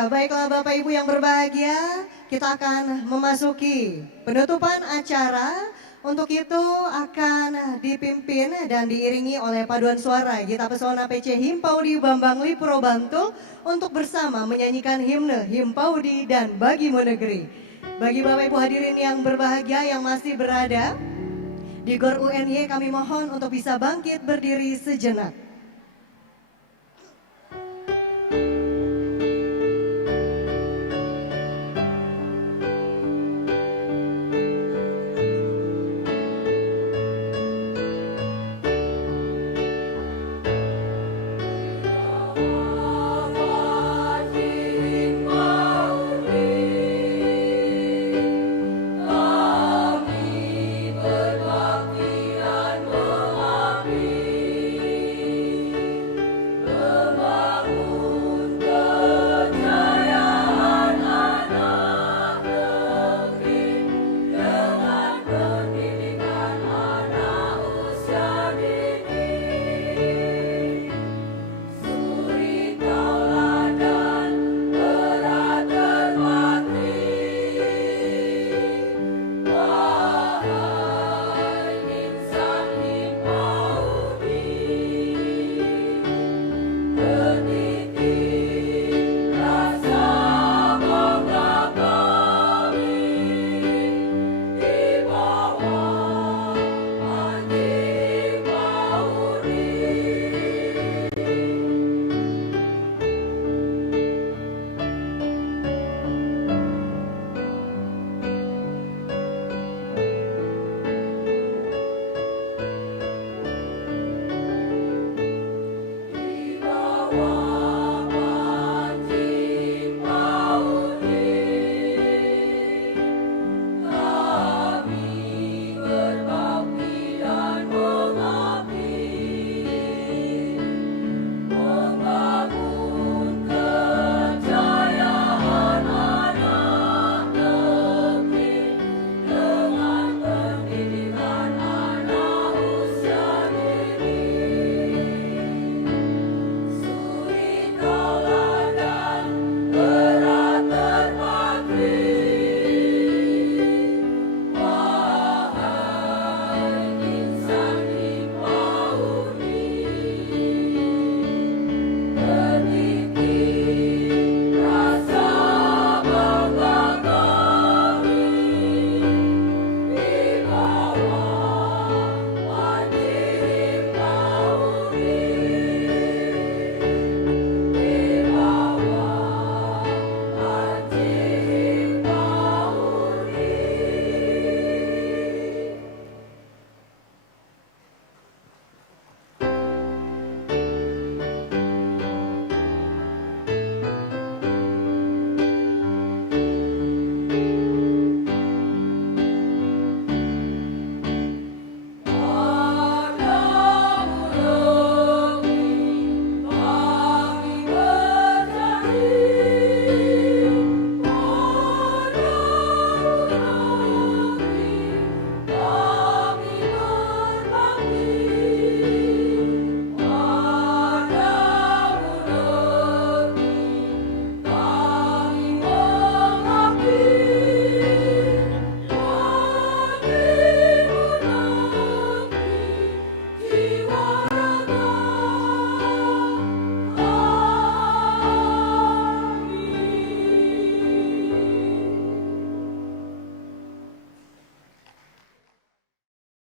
Ya, baiklah Bapak Ibu yang berbahagia, kita akan memasuki penutupan acara. Untuk itu akan dipimpin dan diiringi oleh paduan suara Gita Pesona PC Himpaudi Bambang Lipuro Bantul untuk bersama menyanyikan himne Himpaudi dan Bagimu Negeri. Bagi Bapak Ibu hadirin yang berbahagia yang masih berada di GOR UNY, kami mohon untuk bisa bangkit berdiri sejenak.